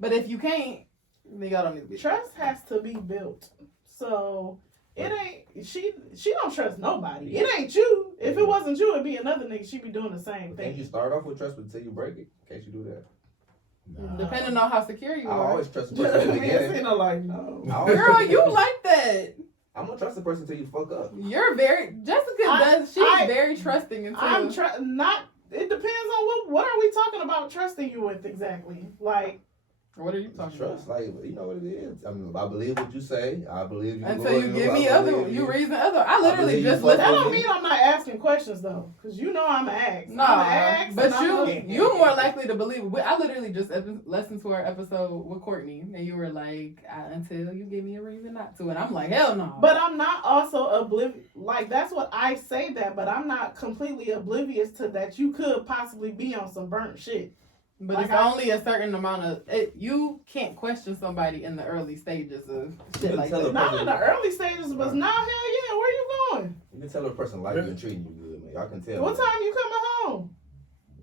But if you can't, then y'all don't need to be. Trust has to be built. So it ain't she don't trust nobody. It ain't you. If it wasn't you, it'd be another nigga. She be doing the same Can't you thing. start off with trust until you break it? Can't you do that? Nah. Depending on how secure you I are. always trust the person in the Me and beginning. Ceno like no. I always Girl, trust the you person. like that. I'm gonna trust the person until you fuck up. You're very Jessica She's she's very trusting until I'm not. It depends on what are we talking about trusting you with exactly. Like what are you talking Trust, about? like, you know what it is. I mean, I believe what you say. I believe you. Until you give me reason other. I believe literally you just fuck that listened. don't mean I'm not asking questions though, because you know I'm an ask. Nah, I'm an ask, but and you more likely to believe it. I literally just listened to our episode with Courtney, and you were like, "Until you give me a reason not to," and I'm like, "Hell no." But I'm not also oblivious. Like that's what I say that, but I'm not completely oblivious to that. You could possibly be on some burnt shit. But Like it's only a certain amount of it. You can't question somebody in the early stages of shit can like tell that. a Not in the early stages, but now hell yeah, where you going? You can tell a person like you and treating you good, man. Y'all can tell. What time you coming home?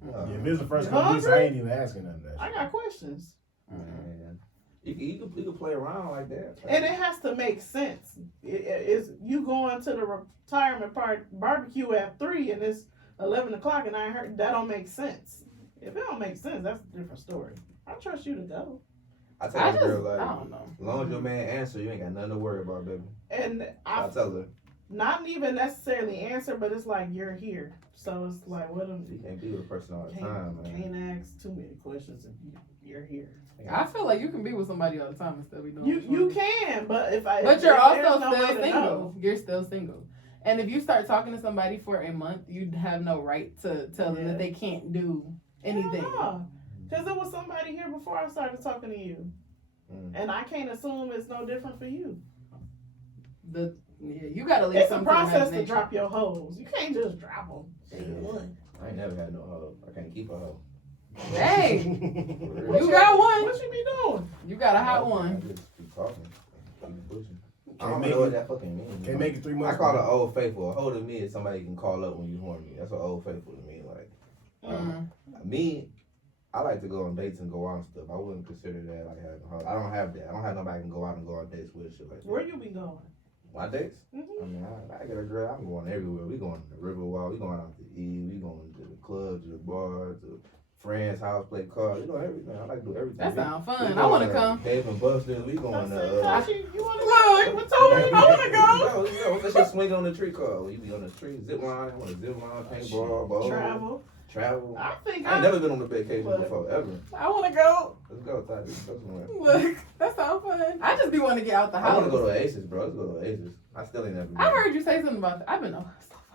Yeah, if it's the first You couple weeks, I hungry? ain't even asking none of that. I shit. got questions. Man, you can play around like that. And it has to make sense. Is you going to the retirement party barbecue at 3 and it's 11 o'clock and I ain't heard that don't make sense. If it don't make sense, that's a different story. I trust you to go. I tell I the just, girl like, I don't know. as long as your man answer, you ain't got nothing to worry about, baby. And I I tell her not even necessarily answer, but it's like you're here. So it's like what am you can't be with a person all the time, man. can't ask too many questions if you're here. I feel like you can be with somebody all the time and still be doing. You what you want. can, but if I But if you're there's also no way still to single. know. You're still single. And if you start talking to somebody for a month, you have no right to tell them Yeah. that they can't do anything. Because there was somebody here before I started talking to you. And I can't assume it's no different for you. You gotta leave It's a something process to imagination. drop your hoes. You can't just drop them. I ain't never had no hoe. I can't keep a hoe. Hey, For real. you got one. What you be doing? You got a hot I one. just keep talking. Keep pushing. I Can't don't make know what it- that fucking means. Can't make it 3 I months. call it old faithful. A hoe to me is somebody you can call up when you horny. That's what old faithful to me. Like me, I like to go on dates and go out and stuff. I wouldn't consider that like having a hoe. I don't have that. I don't have nobody I can go out and go on dates with shit like that. Where you be going? My dates? Mm-hmm. I mean, I got a girl. I'm going everywhere. We going to the Riverwalk. We going out to eat. We going to the club, to the bar, to friends' house, play cards. We doing everything. I like to do everything. That sounds We fun. I going want to come. Dave and Buster's. We going I to. said, Tashi, you want to Look, go? What Tory? I want to go. No, what's that shit swing on the tree called? You be on the tree, zip line, want to zip line, paintball, bowl, Travel. travel. I think I ain't never been on a vacation before, ever. I want to go. Let's go, Ty. Let's go somewhere. Look, that sounds fun. I just be wanting to get out the I house. want to go to Oasis, bro. Let's go to Oasis. I still ain't never been. I heard you say something about that. I've been so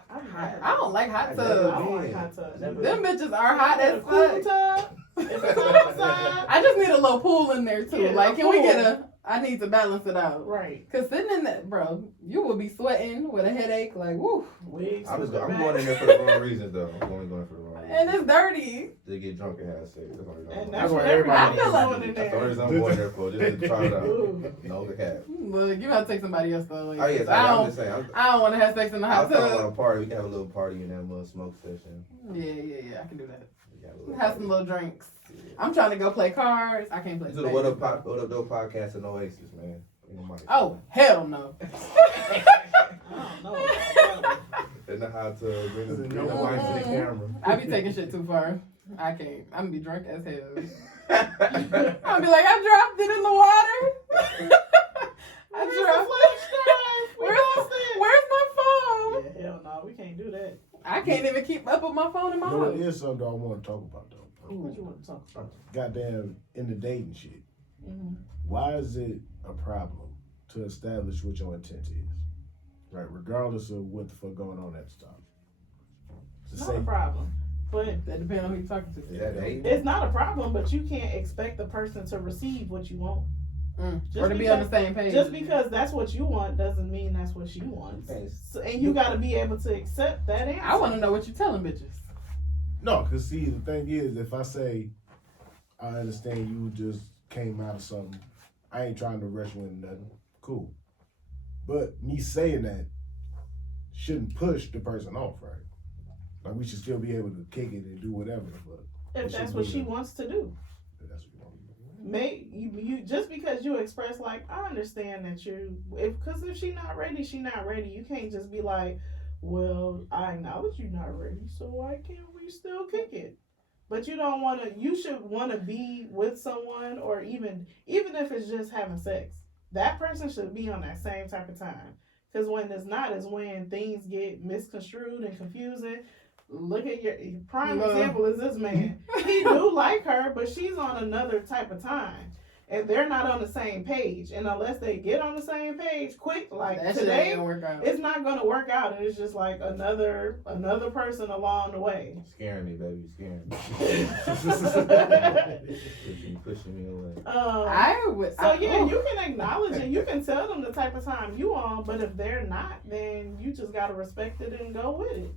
fucking hot. I don't like hot I tubs. I don't like hot tubs. Never- Them bitches are hot I as got a cool fuck. tub. If it's outside. I just need a little pool in there too. Yeah, like, a can we pool. get I need to balance it out. Right. Cause sitting in that, bro, you will be sweating with a headache. Like, woo. Wigs. I'm going in there for the wrong reasons, though. I'm going there for the wrong reasons. And it's dirty. To get drunk and have sex. That's what I'm And going that's what what everybody everybody I feel like- doing in That's the only there. reason I'm going there for. Just to try it out. Ooh. No, the cat. Look, you gotta take somebody else though. Like, Oh, yes, I I'm don't. just saying. I don't want to have sex in the I hot was talking tub. about a party. We can have a little party in that little smoke session. Yeah. I can do that. We can have a little Have some little drinks. I'm trying to go play cards. I can't play. Do the What Up Dope podcast in Oasis, man. You know, Mike. Oh hell no. I don't know. In the hot tub, bring the No mic to the camera. I be taking shit too far. I can't. I'm gonna be drunk as hell. I'll be like, I dropped it in the water. I Where's the dropped. flash drive? We lost it. Where's my phone? Yeah, hell no, we can't do that. I can't even keep up with my phone in my You know, it house. is something I want to talk about though. What you want to talk about? Goddamn, in the dating shit. Mm-hmm. Why is it a problem to establish what your intent is? Right, regardless of what the fuck going on at the top. To Not say, a problem. But That depends on who you're talking to. Is that dating? it's not a problem, but you can't expect the person to receive what you want. Or to be on the same page. Just because that's what you want doesn't mean that's what she wants. So, and you got to be able to accept that answer. I want to know what you're telling bitches. No, because see, the thing is, if I say, I understand you just came out of something, I ain't trying to rush you into nothing. Cool. But me saying that shouldn't push the person off, right? Like, we should still be able to kick it and do whatever the fuck. If that's what she wants to do. If that's what you want to do. You just because you express like, I understand that because if she not ready, she not ready. You can't just be like, well, I acknowledge you're not ready, so why can't we still kick it? But you don't want to. You should want to be with someone, or even if it's just having sex. That person should be on that same type of time. Because when it's not, is when things get misconstrued and confusing. Look at your prime example is this man. He do like her, but she's on another type of time. And they're not on the same page. And unless they get on the same page quick, like That today, shit ain't gonna work out. it's not going to work out. And it's just like another person along the way. Scaring me, baby. Scaring me. pushing me away. You can acknowledge and you can tell them the type of time you on. But if they're not, then you just got to respect it and go with it.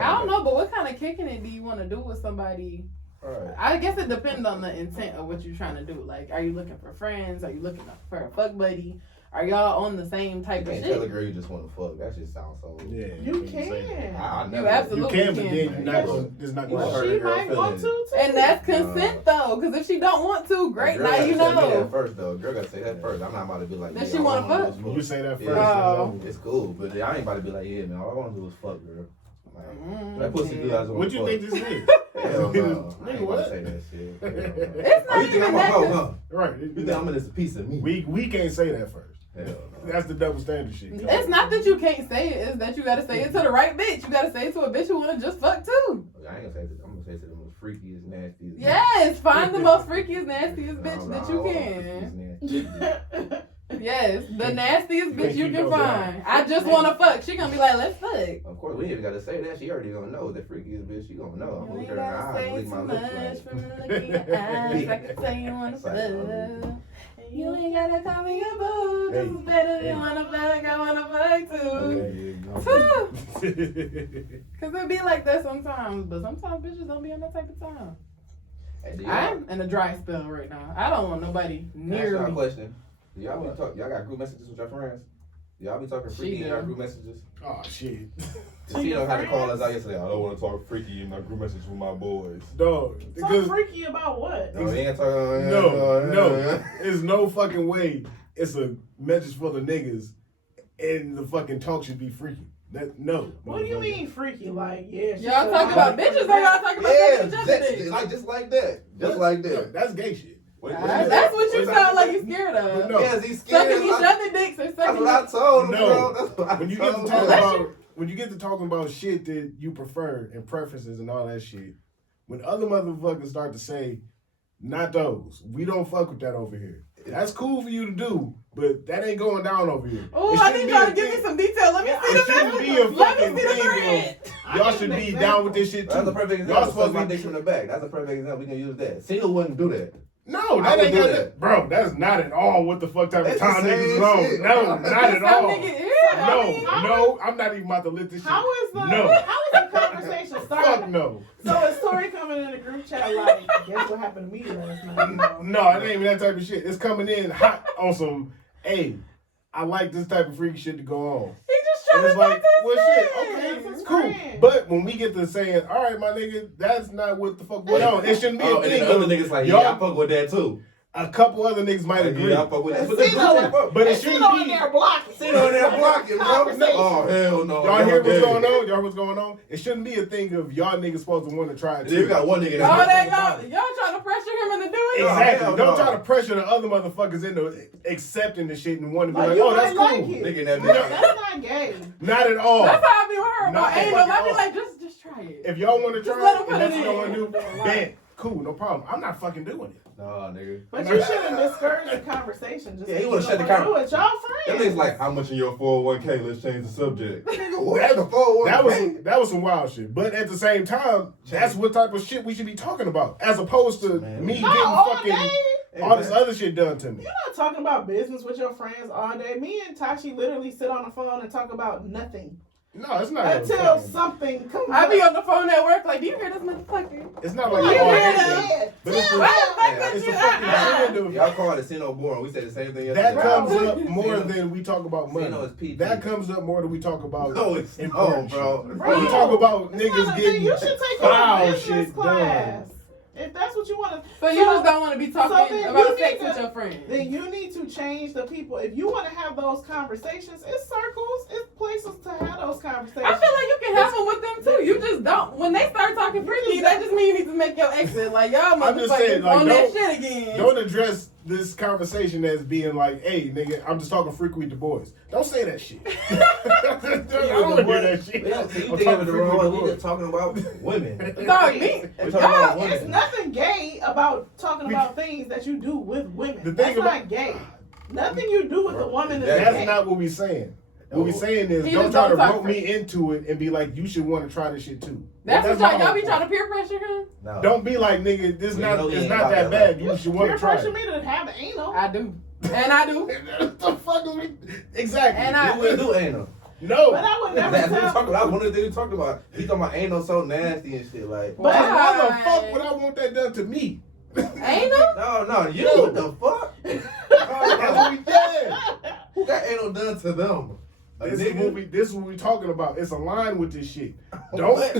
I don't know, but what kind of kicking it do you want to do with somebody? Right. I guess it depends on the intent of what you're trying to do. Like, are you looking for friends? Are you looking for a fuck buddy? Are y'all on the same type You of can't shit? tell a girl you just want to fuck. That just sounds so. Yeah, You can. I You never. absolutely You can, but can. then you're not going. It's not going to Well, hurt. She girl might want to too. And that's consent though, because if she don't want to, great. Girl Now gotta you say know. that first though. Girl gotta say that first. I'm not about to be like. Does yeah, she all I wanna wanna fuck? do is When you say that first, Oh. It's cool, but I ain't about to be like, yeah, man, all I want to do is fuck, girl. Like, that pussy good. I just what want you to think fuck. this is? Hell no. I Nigga, ain't what? about to say that shit. Hell no. It's Oh, not you think even I'm a that. hoe, huh? Right. You think I'm in this piece of me? We can't say that first. Hell no. That's the double standard shit. It's not that you can't say it, it's that you gotta say it to the right bitch. You gotta say it to a bitch who wanna just fuck too. I ain't gonna say it. I'm gonna say it to the most freakiest, nastiest. Yes, find the most freakiest, nastiest bitch that you can. Yes, the nastiest bitch you can find. I just wanna fuck. She gonna be like, let's fuck. Of course, we ain't even gotta say that. She already gonna know the freakiest bitch. She gonna know. I'm gonna You look ain't her in the gotta eye say and lick too my much lips from like. the look in your eyes. I can say you wanna fuck. You ain't gotta call me a boo. This is better than wanna fuck. I wanna fuck too. Cause it be like that sometimes, but sometimes bitches don't be on that type of time. Hey, do I'm in a dry spell right now. I don't want nobody near y'all a me. question. Do y'all be talk? Y'all got group messages with your friends? Do y'all be talking freaky in do. your group messages? Oh shit. She don't have to call us out yesterday. I don't want to talk freaky in my group message with my boys. Dog. So Because freaky about what? No, they ain't talking. no. There's no fucking way it's a message full of niggas and the fucking talk should be freaky. No. What do you mean freaky? Like, yeah. she Y'all said talking like- about bitches or y'all talking about Yeah, fucking justice? just like that. Just like that. That's gay shit. That's what you sound like you're scared of. No. Yes, he's scared. Sucking each other dicks or That's sucking what I told him, No. bro. That's what I When you get to told talking him. about when you get to talking about shit that you prefer and preferences and all that shit, when other motherfuckers start to say, not those, we don't fuck with that over here. That's cool for you to do, but that ain't going down over here. Oh, It I shouldn't need be y'all a to give me thing- some detail. Let me see It the shouldn't be a Let fucking me see the thing thread. of y'all should be down with this shit too. That's a perfect Y'all example. supposed Suck my to be dick from the back. That's a perfect example. We can use that. Ceno wouldn't do that. No, I that would ain't do got that. that. Bro, that's not at all what the fuck type of It's the time niggas is same on. shit. No, not at Some all. nigga, yeah, I mean, No, I'm not even about to let this shit. How is the No. how is the conversation Fuck started? no. So is Tory coming in the group chat like, guess what happened to me last night? No, it ain't even that type of shit. It's coming in hot on some, hey, I like this type of freaky shit to go on. He just And trying it's to like, talk to well, his shit, friends. okay, It's it's cool. friend. But when we get to saying, all right, my nigga, that's not what the fuck going on. It shouldn't be a Oh, and then thing. the other of niggas like, y'all- yeah, I fuck with that too. A couple other niggas might agree. Yeah, I fuck with that. And But the Ceno- group chat, But it And shouldn't Ceno in be. there blocking. Ceno in there blocking, bro. Conversation. Oh, hell no. Y'all hear what's gay. going on? Y'all what's going on? It shouldn't be a thing of y'all niggas supposed to want to try it And then you too. got one nigga Oh, that's that y'all trying to pressure him into doing it? Exactly. hell Don't no. try to pressure the other motherfuckers into accepting the shit and wanting to be Like, like, you oh, that's might cool. like it. nigga in that That's bitch. not gay. Not at all. That's how I be with her about Not anal. fucking I be all. like, just try it. If y'all want to Just try let 'em it, put and that's it what y'all in. want to do, then cool, no problem. I'm not fucking doing it. Nah, nigga. But you shouldn't discourage the conversation. Just Yeah, he you would've shut the don't wanna conver- do it. Y'all That friends. nigga's like, how much in your 401k? Let's change the subject. Nigga, what the 401k? That was some wild shit. But at the same time, that's what type of shit we should be talking about, as opposed to me getting all fucking day. all this other shit done to me. You're not talking about business with your friends all day. Me and Tashi literally sit on the phone and talk about nothing No, it's not. until something comes I up. be on the phone at work like, do you hear this motherfucker? It's not Like, like you all hear day. that? But it's the, Why the fuck Yeah, would it's you? the fucking trend of Y'all call it Ceno boring. We said the same thing that yesterday. comes Bro. up more Ceno- than we talk about money. Ceno is PT. That comes up more than we talk about. No, it's no, important bro. shit. Bro. We talk about It's not niggas a thing. getting You should take foul a business shit class. done. If that's what you want to. So you just don't want to be talking then about you sex need with to- your friends. Then you need to change the people. If you want to have those conversations, it's circles, it's places to have those conversations. I feel like you can have them with them too. You just don't. When they start talking freaky, that just means you need to make your exit. Like, y'all I'm just saying, motherfuckers like, on that don't- shit again. Don't address this conversation as being like, hey, nigga, I'm just talking freaky with the boys. Don't say that shit. I don't want to hear that shit. We don't see you I'm thinking talking of the freaky wrong with one. the We boys. just talking about women. Dog, me. We're talking about Y'all, women. It's nothing gay about talking We- about things that you do with women. The thing That's about- not gay. Nothing you do with a woman is That's gay. not what we saying. What we saying is, He don't just try to don't talk rope me into it and be like, you should want to try this shit too. that's what my y'all be whole trying to point. peer pressure him. No. Don't be like, nigga, this We know not he it's ain't not about that that bad. You should want Peer to try pressure it. me to have anal. I do. And I do. What the fuck is we? Exactly. And I- We do anal. no. But I would never That's what we tell. talking about. One of the things we talked about. We talking about anal so nasty and shit. Like, But Why the Why? fuck would I want that done to me? Ain't no? no, you. No. What the fuck? That's what we did. Who got anal done to them? A This nigga? is what we talking about. It's aligned with this shit. Don't What?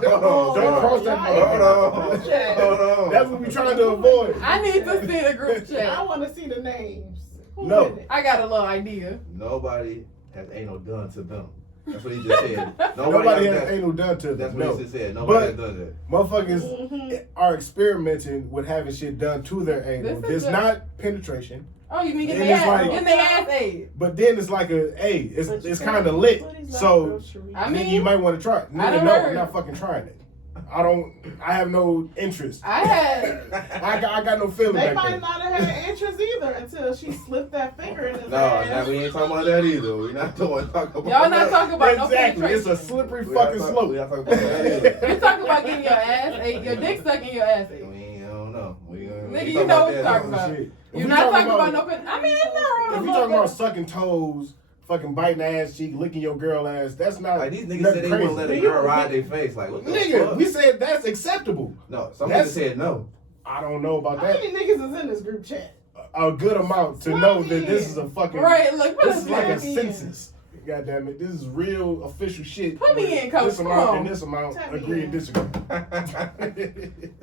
don't Hold on. cross that Y'all motherfucker. ain't chat. Hold on. That's what we trying to avoid. I need to see the group I chat. want to see the names. Who's No. in it? I got a little idea. Nobody has anal done to them. That's what he just said. Nobody has that. anal done to That's them. what No. he just said. Nobody has But done that. motherfuckers Mhm. are experimenting with having shit done to their anal. This is It's a- not penetration, Oh, you mean get And their it's ass, like- get their ass ate? but then it's like a hey, But you it's can't kind of lit. put these So groceries. I then mean, you might want to try it. I Nigga, done no, heard. I'm not fucking trying it. I have no interest. I had. I got no feeling They back might there. not have had an interest either until she slipped that finger in his No, ass. now we ain't talking about that either. We not doing talk about Y'all not that. talking about no Exactly, it's penetration. a slippery We not fucking talk- slope. We not talking about that either. You talking about getting your ass ate, your dick stuck in your ass ate. I don't know. We Nigga, ain't you know what that. you're talking Oh, about. shit. If You're we not talking about no pen. I mean, it's not wrong. If to you look talking about at- sucking toes, fucking biting ass cheek, licking your girl ass, that's not. Like these niggas nothing said they crazy. wouldn't let a Do you- girl ride their face. Like what the Nigga, fuck? we said that's acceptable. No, some That's- niggas said no. I don't know about How that. many niggas is in this group chat? A good amount to Slide know that in. this is a fucking. Right, look, put This us is like a in. census. God damn it, this is real official shit. Put me in, coach. This Come amount on. and this amount Tap me agree in. and disagree.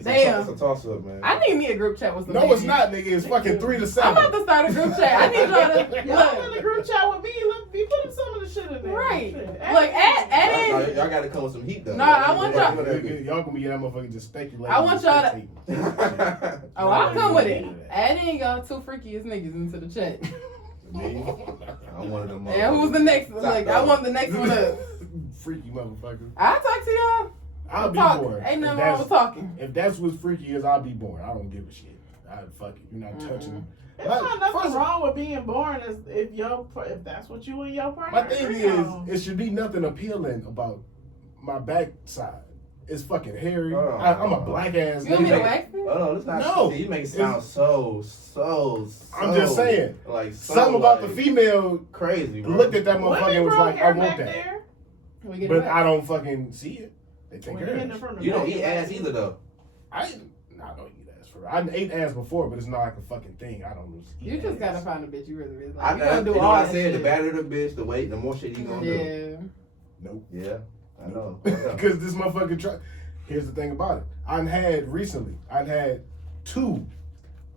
Damn. It's a toss up, man. I need me a group chat with some. No, it's niggas. not, nigga. It's fucking 3 to I'm 7. about to start a group chat. I need y'all to Y'all in the look. group chat with me. Look, be putting some of the shit in there. Right. Shit. Look, add Y'all, in. y'all gotta come with some heat though. No, I want y'all- Y'all gonna be that motherfucker just speculating. I want y'all to- spectating. Oh, I'll come with it. Add in y'all two freakiest niggas into the chat. Me? I'm one of them. And who's the next one? Like, I want the next one up. Freaky motherfucker. I'll talk to y'all. I'll be Talk. bored. Ain't If nothing wrong with talking. If that's what freaky is, I'll be bored. I don't give a shit. Fuck it. You're not touching. It's Like, not nothing first- wrong with being born if that's what you and your partner My thing agree is, on. it should be nothing appealing about my backside. It's fucking hairy. Hold on. I'm a black ass You want me to nigga. wax it? Oh no, it's not. No. See, you make it sound so. I'm just saying. Like so, Something about like, the female crazy, bro. looked at that motherfucker and was grow like, I hair want back that. there. We get it But back. I don't fucking see it. They take When care you of hitting it it. from the You don't back, eat it's ass like- either though. I don't eat ass for I ate ass before, but it's not like a fucking thing. I don't just eat You just ass. gotta find a bitch you really like. I You gotta do you know all what I that said, the shit. badder the bitch, the weight, the more shit you gonna do. Yeah. Nope. Yeah, I know. Because this motherfucker try. Here's the thing about it. I've had 2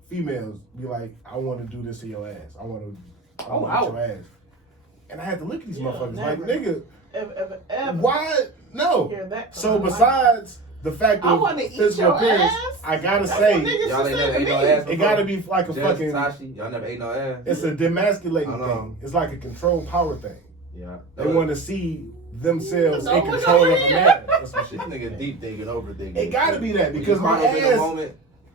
females be like, I want to do this to your ass. I want to eat your ass. And I had to look at these Yeah, motherfuckers never. like, nigga, Ever why? No. hear that from So my life. besides the fact I of wanna eat physical your appearance, ass? I gotta That's say, what niggas Y'all should ain't say never to ate no me. ass it gotta be like a Just fucking. Tashi, y'all never ate no ass. It's a demasculating I know. thing. It's like a control power thing. Yeah. They want to see themselves No, in what's control of over a here? man. That's some This shit. nigga deep thinking, overthinking. It gotta be that When because you my caught up in the ass. moment,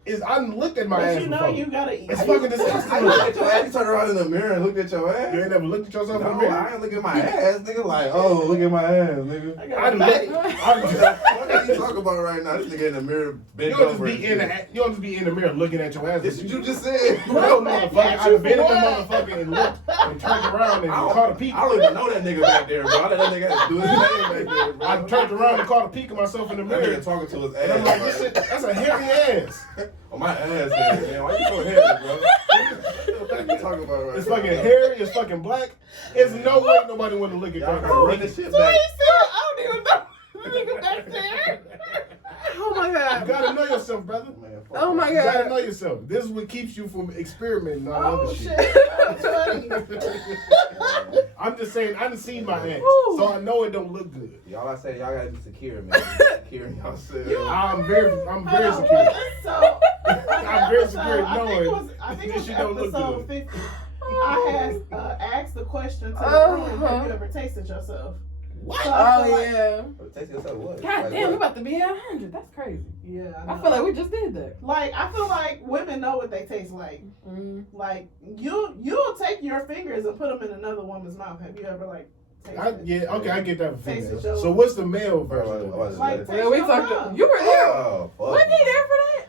I looked at my But ass you know before. you gotta eat. It's fucking disgusting. I look at your ass. You turn around in the mirror and look at your ass. You ain't never looked at yourself in the No, mirror? I ain't looking at my ass, nigga. Like, oh, look at my ass, nigga. I got I a done fatty. What are you talking about right now? This nigga in the mirror bent You don't over. just be in the mirror looking at your ass. This what you just said. No, motherfucker. I done been in the What? motherfucker and looked and turned around and caught a peek. I don't even know that nigga back there, bro. I let that nigga do his thing back there, bro. I turned around and caught a peek of myself in the That mirror. nigga talking to his And I'm ass. like, bro. this shit, that's a hairy ass. On my ass, man. Why you so heavy, bro? What are you talking about right It's now? fucking hairy, it's fucking black. There's no way nobody want to look at Y'all that. gotta run this shit So he back. said, I don't even know the nigga back there. Oh my You god. gotta know yourself, brother. Man, fuck Oh my You gotta god. know yourself. This is what keeps you from experimenting on Oh other shit, shit. that's funny. I'm just saying, I done seen my ass, Woo. so I know it don't look good. Y'all, I say y'all gotta be secure, man. Secure yourself. I'm very Hold on, secure. So, I'm very secure I think knowing it this was shit don't look episode good. 50. I had asked the question to the room, have you ever tasted yourself? What? So I Oh feel like- yeah. Taste yourself what? God Like damn, we what? about to be at 100. That's crazy. Yeah, I feel like we just did that. I feel like women know what they taste like. Like you'll take your fingers and put them in another woman's mouth. Have you ever like tasted? Yeah, okay, I get that for Taste female. it, Joe. So what's the male version Bro, of what this? is Like that? taste Yeah, we your talked. mouth. You were there. Oh, fuck. Wasn't he there for that?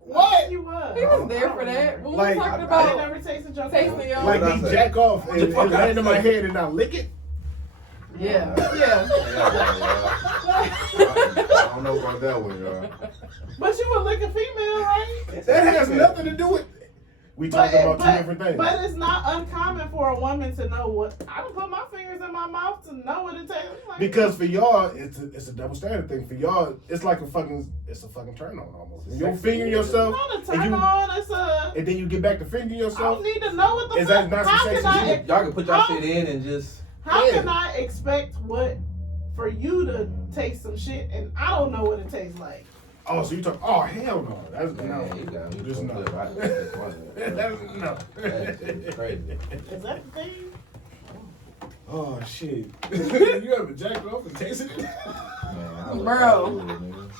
What? You was. He was there for that. When we Like, were talking I about never tasted your tasting food. your. Like What I me say? jack off and it What I land in my say? head and I lick it? Yeah. Yeah, Yeah. I don't know about that one, y'all. But you would lick a female, right? That has nothing to do with. We talking about two different things. But it's not uncommon for a woman to know what. I don't put my fingers in my mouth to know what it tastes like. Because for y'all, it's a double standard thing. For y'all, it's like a fucking turn on almost. When you finger yourself, it's not a turn on. It's a. and then you get back to finger I yourself. don't need to know what the Is fuck. that not How some can sexy I? shit? Y'all can put your shit in and just. How Yeah. can I expect what for you to taste some shit and I don't know what it tastes like? Oh, so you talk? Oh, hell no. That's Man, you got me. Just fucked no. up. That's funny. That's no. That's crazy. Is that the thing? Oh shit! You ever jacked off and tasted it? Man, I look Bro. like a fool, nigga.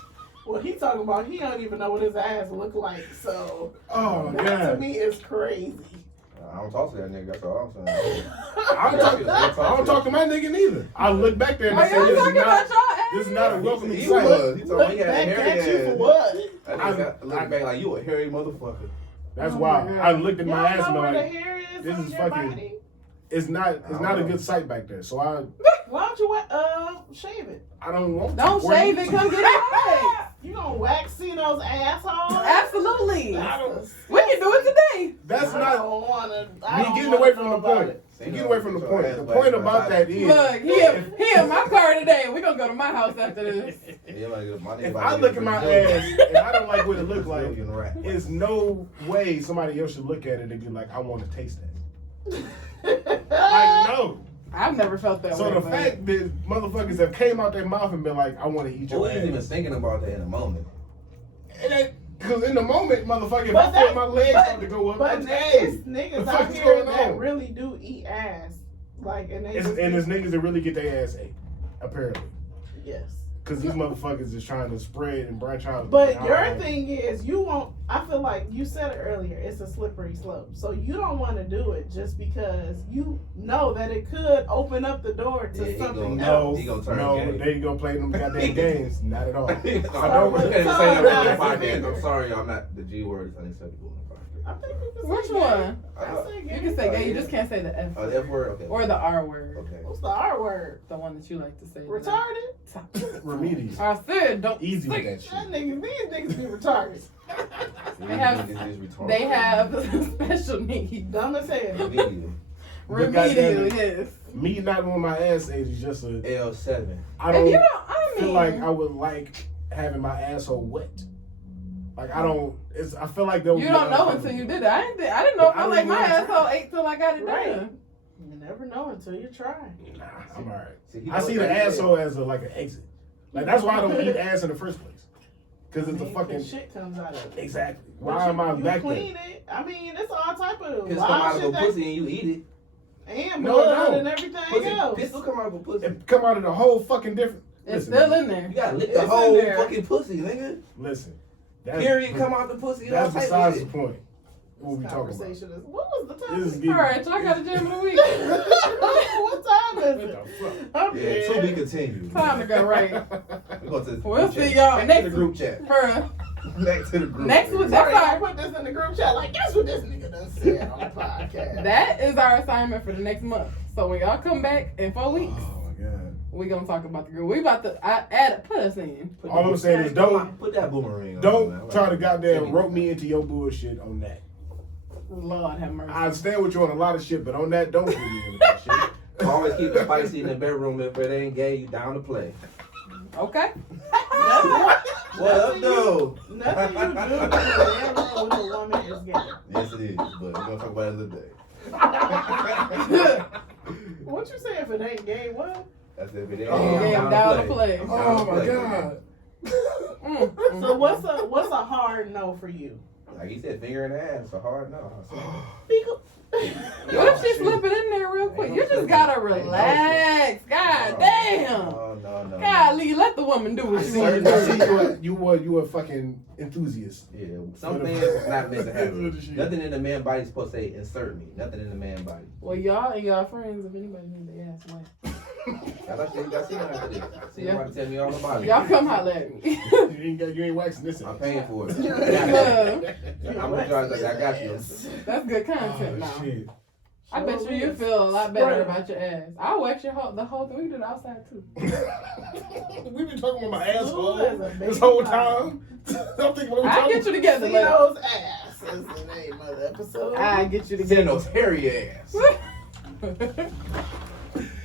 Well, he talking about he don't even know what his ass look like. So Oh that to god! me is crazy. I don't talk to that nigga. That's all I'm saying. I don't talk to my nigga neither. I look back there and I Are say, y'all this is talking about not. your ass? This is not a welcoming He sight. was. He told me Look he had a back hairy at you ass. for what? That nigga look back like you a hairy motherfucker. That's Oh why my God. I looked at You my don't ass know and where I'm the like, hair is this on is your fucking- body? it's not a good sight back there. So I Why don't you shave it? don't want. Don't to. shave it. Come get it waxed. You gonna wax Ceno's asshole? Absolutely. I don't. We can do it today. That's I not don't wanna. me getting away from the point. You get away from the point. The point about that is, Look, he in my car today. We gonna go to my house after this. if I look at my ass and I don't like what it looks like, it's no way somebody else should look at it and be like, I want to taste that. Like, no. I've never felt that So way. the but- fact that motherfuckers have came out their mouth and been like, I want to eat Who your ain't even ass. thinking about that in a moment? Because in the moment, motherfucker, if But I feel that- my legs but- start to go up, But I'm there's dead. niggas The out fuck's here going that on? really do eat ass. Like, and they And there's niggas that really get their ass ate, apparently. yes. Because these motherfuckers is trying to spread and branch out. But your thing is, you won't. I feel like you said it earlier. It's a slippery slope. So you don't want to do it just because you know that it could open up the door to Yeah, he something gonna- else. No, He gonna turn no, gay. they ain't gonna play them goddamn games. Not at all. I don't- You can't say that Sorry, on the guys. podcast. I'm sorry, I'm not. The G word is unacceptable I think you can Which say one? gay. I say You gay. can say gay. You just can't say the F The F word? Okay. or the R word. Okay. What's the R word? The one that you like to say. Retarded? Remedies. I said don't. Easy with say- that shit. That niggas, these niggas be retarded. They have special needs. Dumb as hell. Remedial. But goddamn Remedial, it, yes. Me not on my ass age is just a. L7. I If don't you don't, I mean, feel like I would like having my asshole wet. Like I don't. It's. I feel like that would you be don't know uncomfortable. until you did it. I didn't know if I I don't like even my wanna try. asshole ate till I got it Right. done. You never know until you try. Nah, I'm alright. he I see know the what that asshole as like an exit. Like that's why I don't eat ass in the first place. Because it's a I mean, fucking 'cause shit comes out of it. exactly. But Why am I you back clean there? it. I mean, it's all type of Piss come out wild of shit a that, pussy and you eat it. and No, blood no. and everything Pussy, else. piss will come out of a pussy. It come out of the whole fucking different. It's Listen, still in there. You gotta lick It's the in whole there. fucking pussy, nigga. Listen, Period, come out the pussy. and all That's type of besides the shit. point. What we This talking about? conversation is. What was the This is topic? getting, All right, y'all got a jam of the week. What time is what it? the fuck? I'm Yeah, dead. to be continued. Time to go right. We go to the We'll group see chat. y'all Back next to the group chat. Her. Back to the group. Next week, Sorry, that's I our, put this in the group chat. Like, guess what this nigga done said on the podcast? that is our assignment for the next month. So when y'all come back in 4 weeks, Oh my god. we gonna talk about the girl. We about to put us in. Put All the- I'm saying is don't Put that boomerang on. man. don't try to Like, goddamn rope me into your bullshit on that. Lord have mercy. I understand what you on a lot of shit, but on that, don't put me into that shit. Always keep it spicy in the bedroom. If it ain't gay, you down to play. Okay. What up, though? Nothing you do in the bedroom with a woman is gay. Yes, it is. But we're gonna talk about it another day. What you say if it ain't gay? What? That's if it ain't Oh, gay, yeah, I'm down to play. Oh my god. So what's a hard no for you? Like he said, finger in the ass. A hard no. What if she slip it in there real quick? You just gotta relax. God damn. No. Golly, let the woman do what she I wants see to do. you a fucking enthusiast. Yeah, some things is not meant to happen. What the shit? Nothing in the man body is supposed to say insert me. Nothing in the man body. Well, y'all and y'all friends, if anybody needs their ass wet. I like you got Ceno after this. Ceno about to tell me all about it. Y'all come holler at me. You ain't waxing this. I'm paying for it. Yeah, I'm gonna drive like I got you. that's good content now. Oh, shit. I bet you feel a lot better about your ass. I'll wax the whole thing. We can do it outside too. We've been talking about my asshole Ooh, that's a this baby whole pop. time. I'm thinking what we I'll talking get you together later. Ceno's ass is the name of the episode. I'll get you together. Ceno's hairy ass.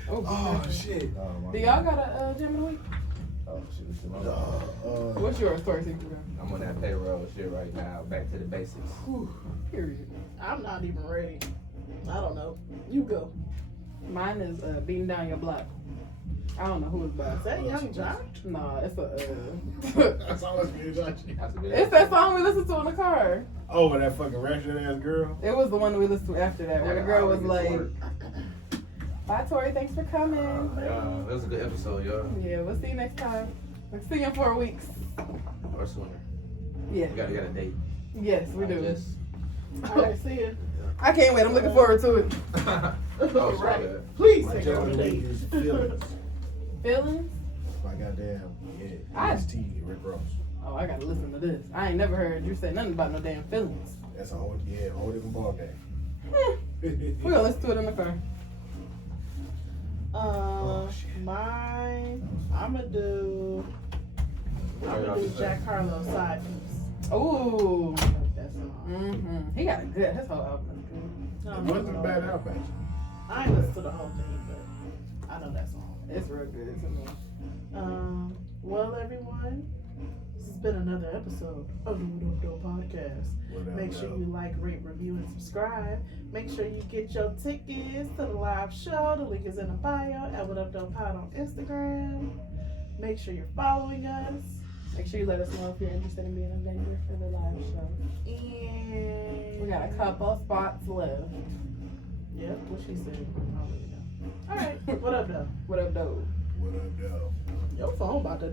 Oh, Oh God. shit. Do y'all got a gym of the week? Oh shit, it's on. What's yours, Tory? I'm on that payroll shit right now. Back to the basics. Period. I'm not even ready. I don't know. You go. Mine is beating down your block. I don't know who it's by. Is that Young Jock? No, it's a. That's always me, actually. That's a good It's that song we listened to in the car. Oh, with that fucking ratchet ass girl. It was the one we listened to after that, where the girl was like, It "Bye, Tori. Thanks for coming." was a good episode, y'all. Yeah, we'll see you next time. We'll see you in 4 weeks. Or sooner. Yeah. We got a date. Yes, we do. Just, All right, see you. I can't wait. I'm looking forward to it. oh, Right. sorry. Please My take it on gentleman a date. is feelings. Feelings? My goddamn, yeah. I- NXT, Rick Ross. Oh, I gotta listen to this. I ain't never heard you say nothing about no damn feelings. That's a whole different ball We're game. gonna listen to it in the car. Mine. I'ma do Jack Harlow's side piece. Ooh. That song. Mm-hmm. He got a good. His whole album is good. It wasn't a bad album. I ain't listened to the whole thing, but I know that song. It's real good to me. Well, everyone, this has been another episode of the What Up Doe Podcast. Make sure you like, rate, review, and subscribe. Make sure you get your tickets to the live show. The link is in the bio at What Up Doe Pod on Instagram. Make sure you're following us. Make sure you let us know if you're interested in being a vendor for the live show. And We got a couple spots left. Yep, what she said. I don't really know. All right, what up, though? What up, though? What up, though? Your phone about to die.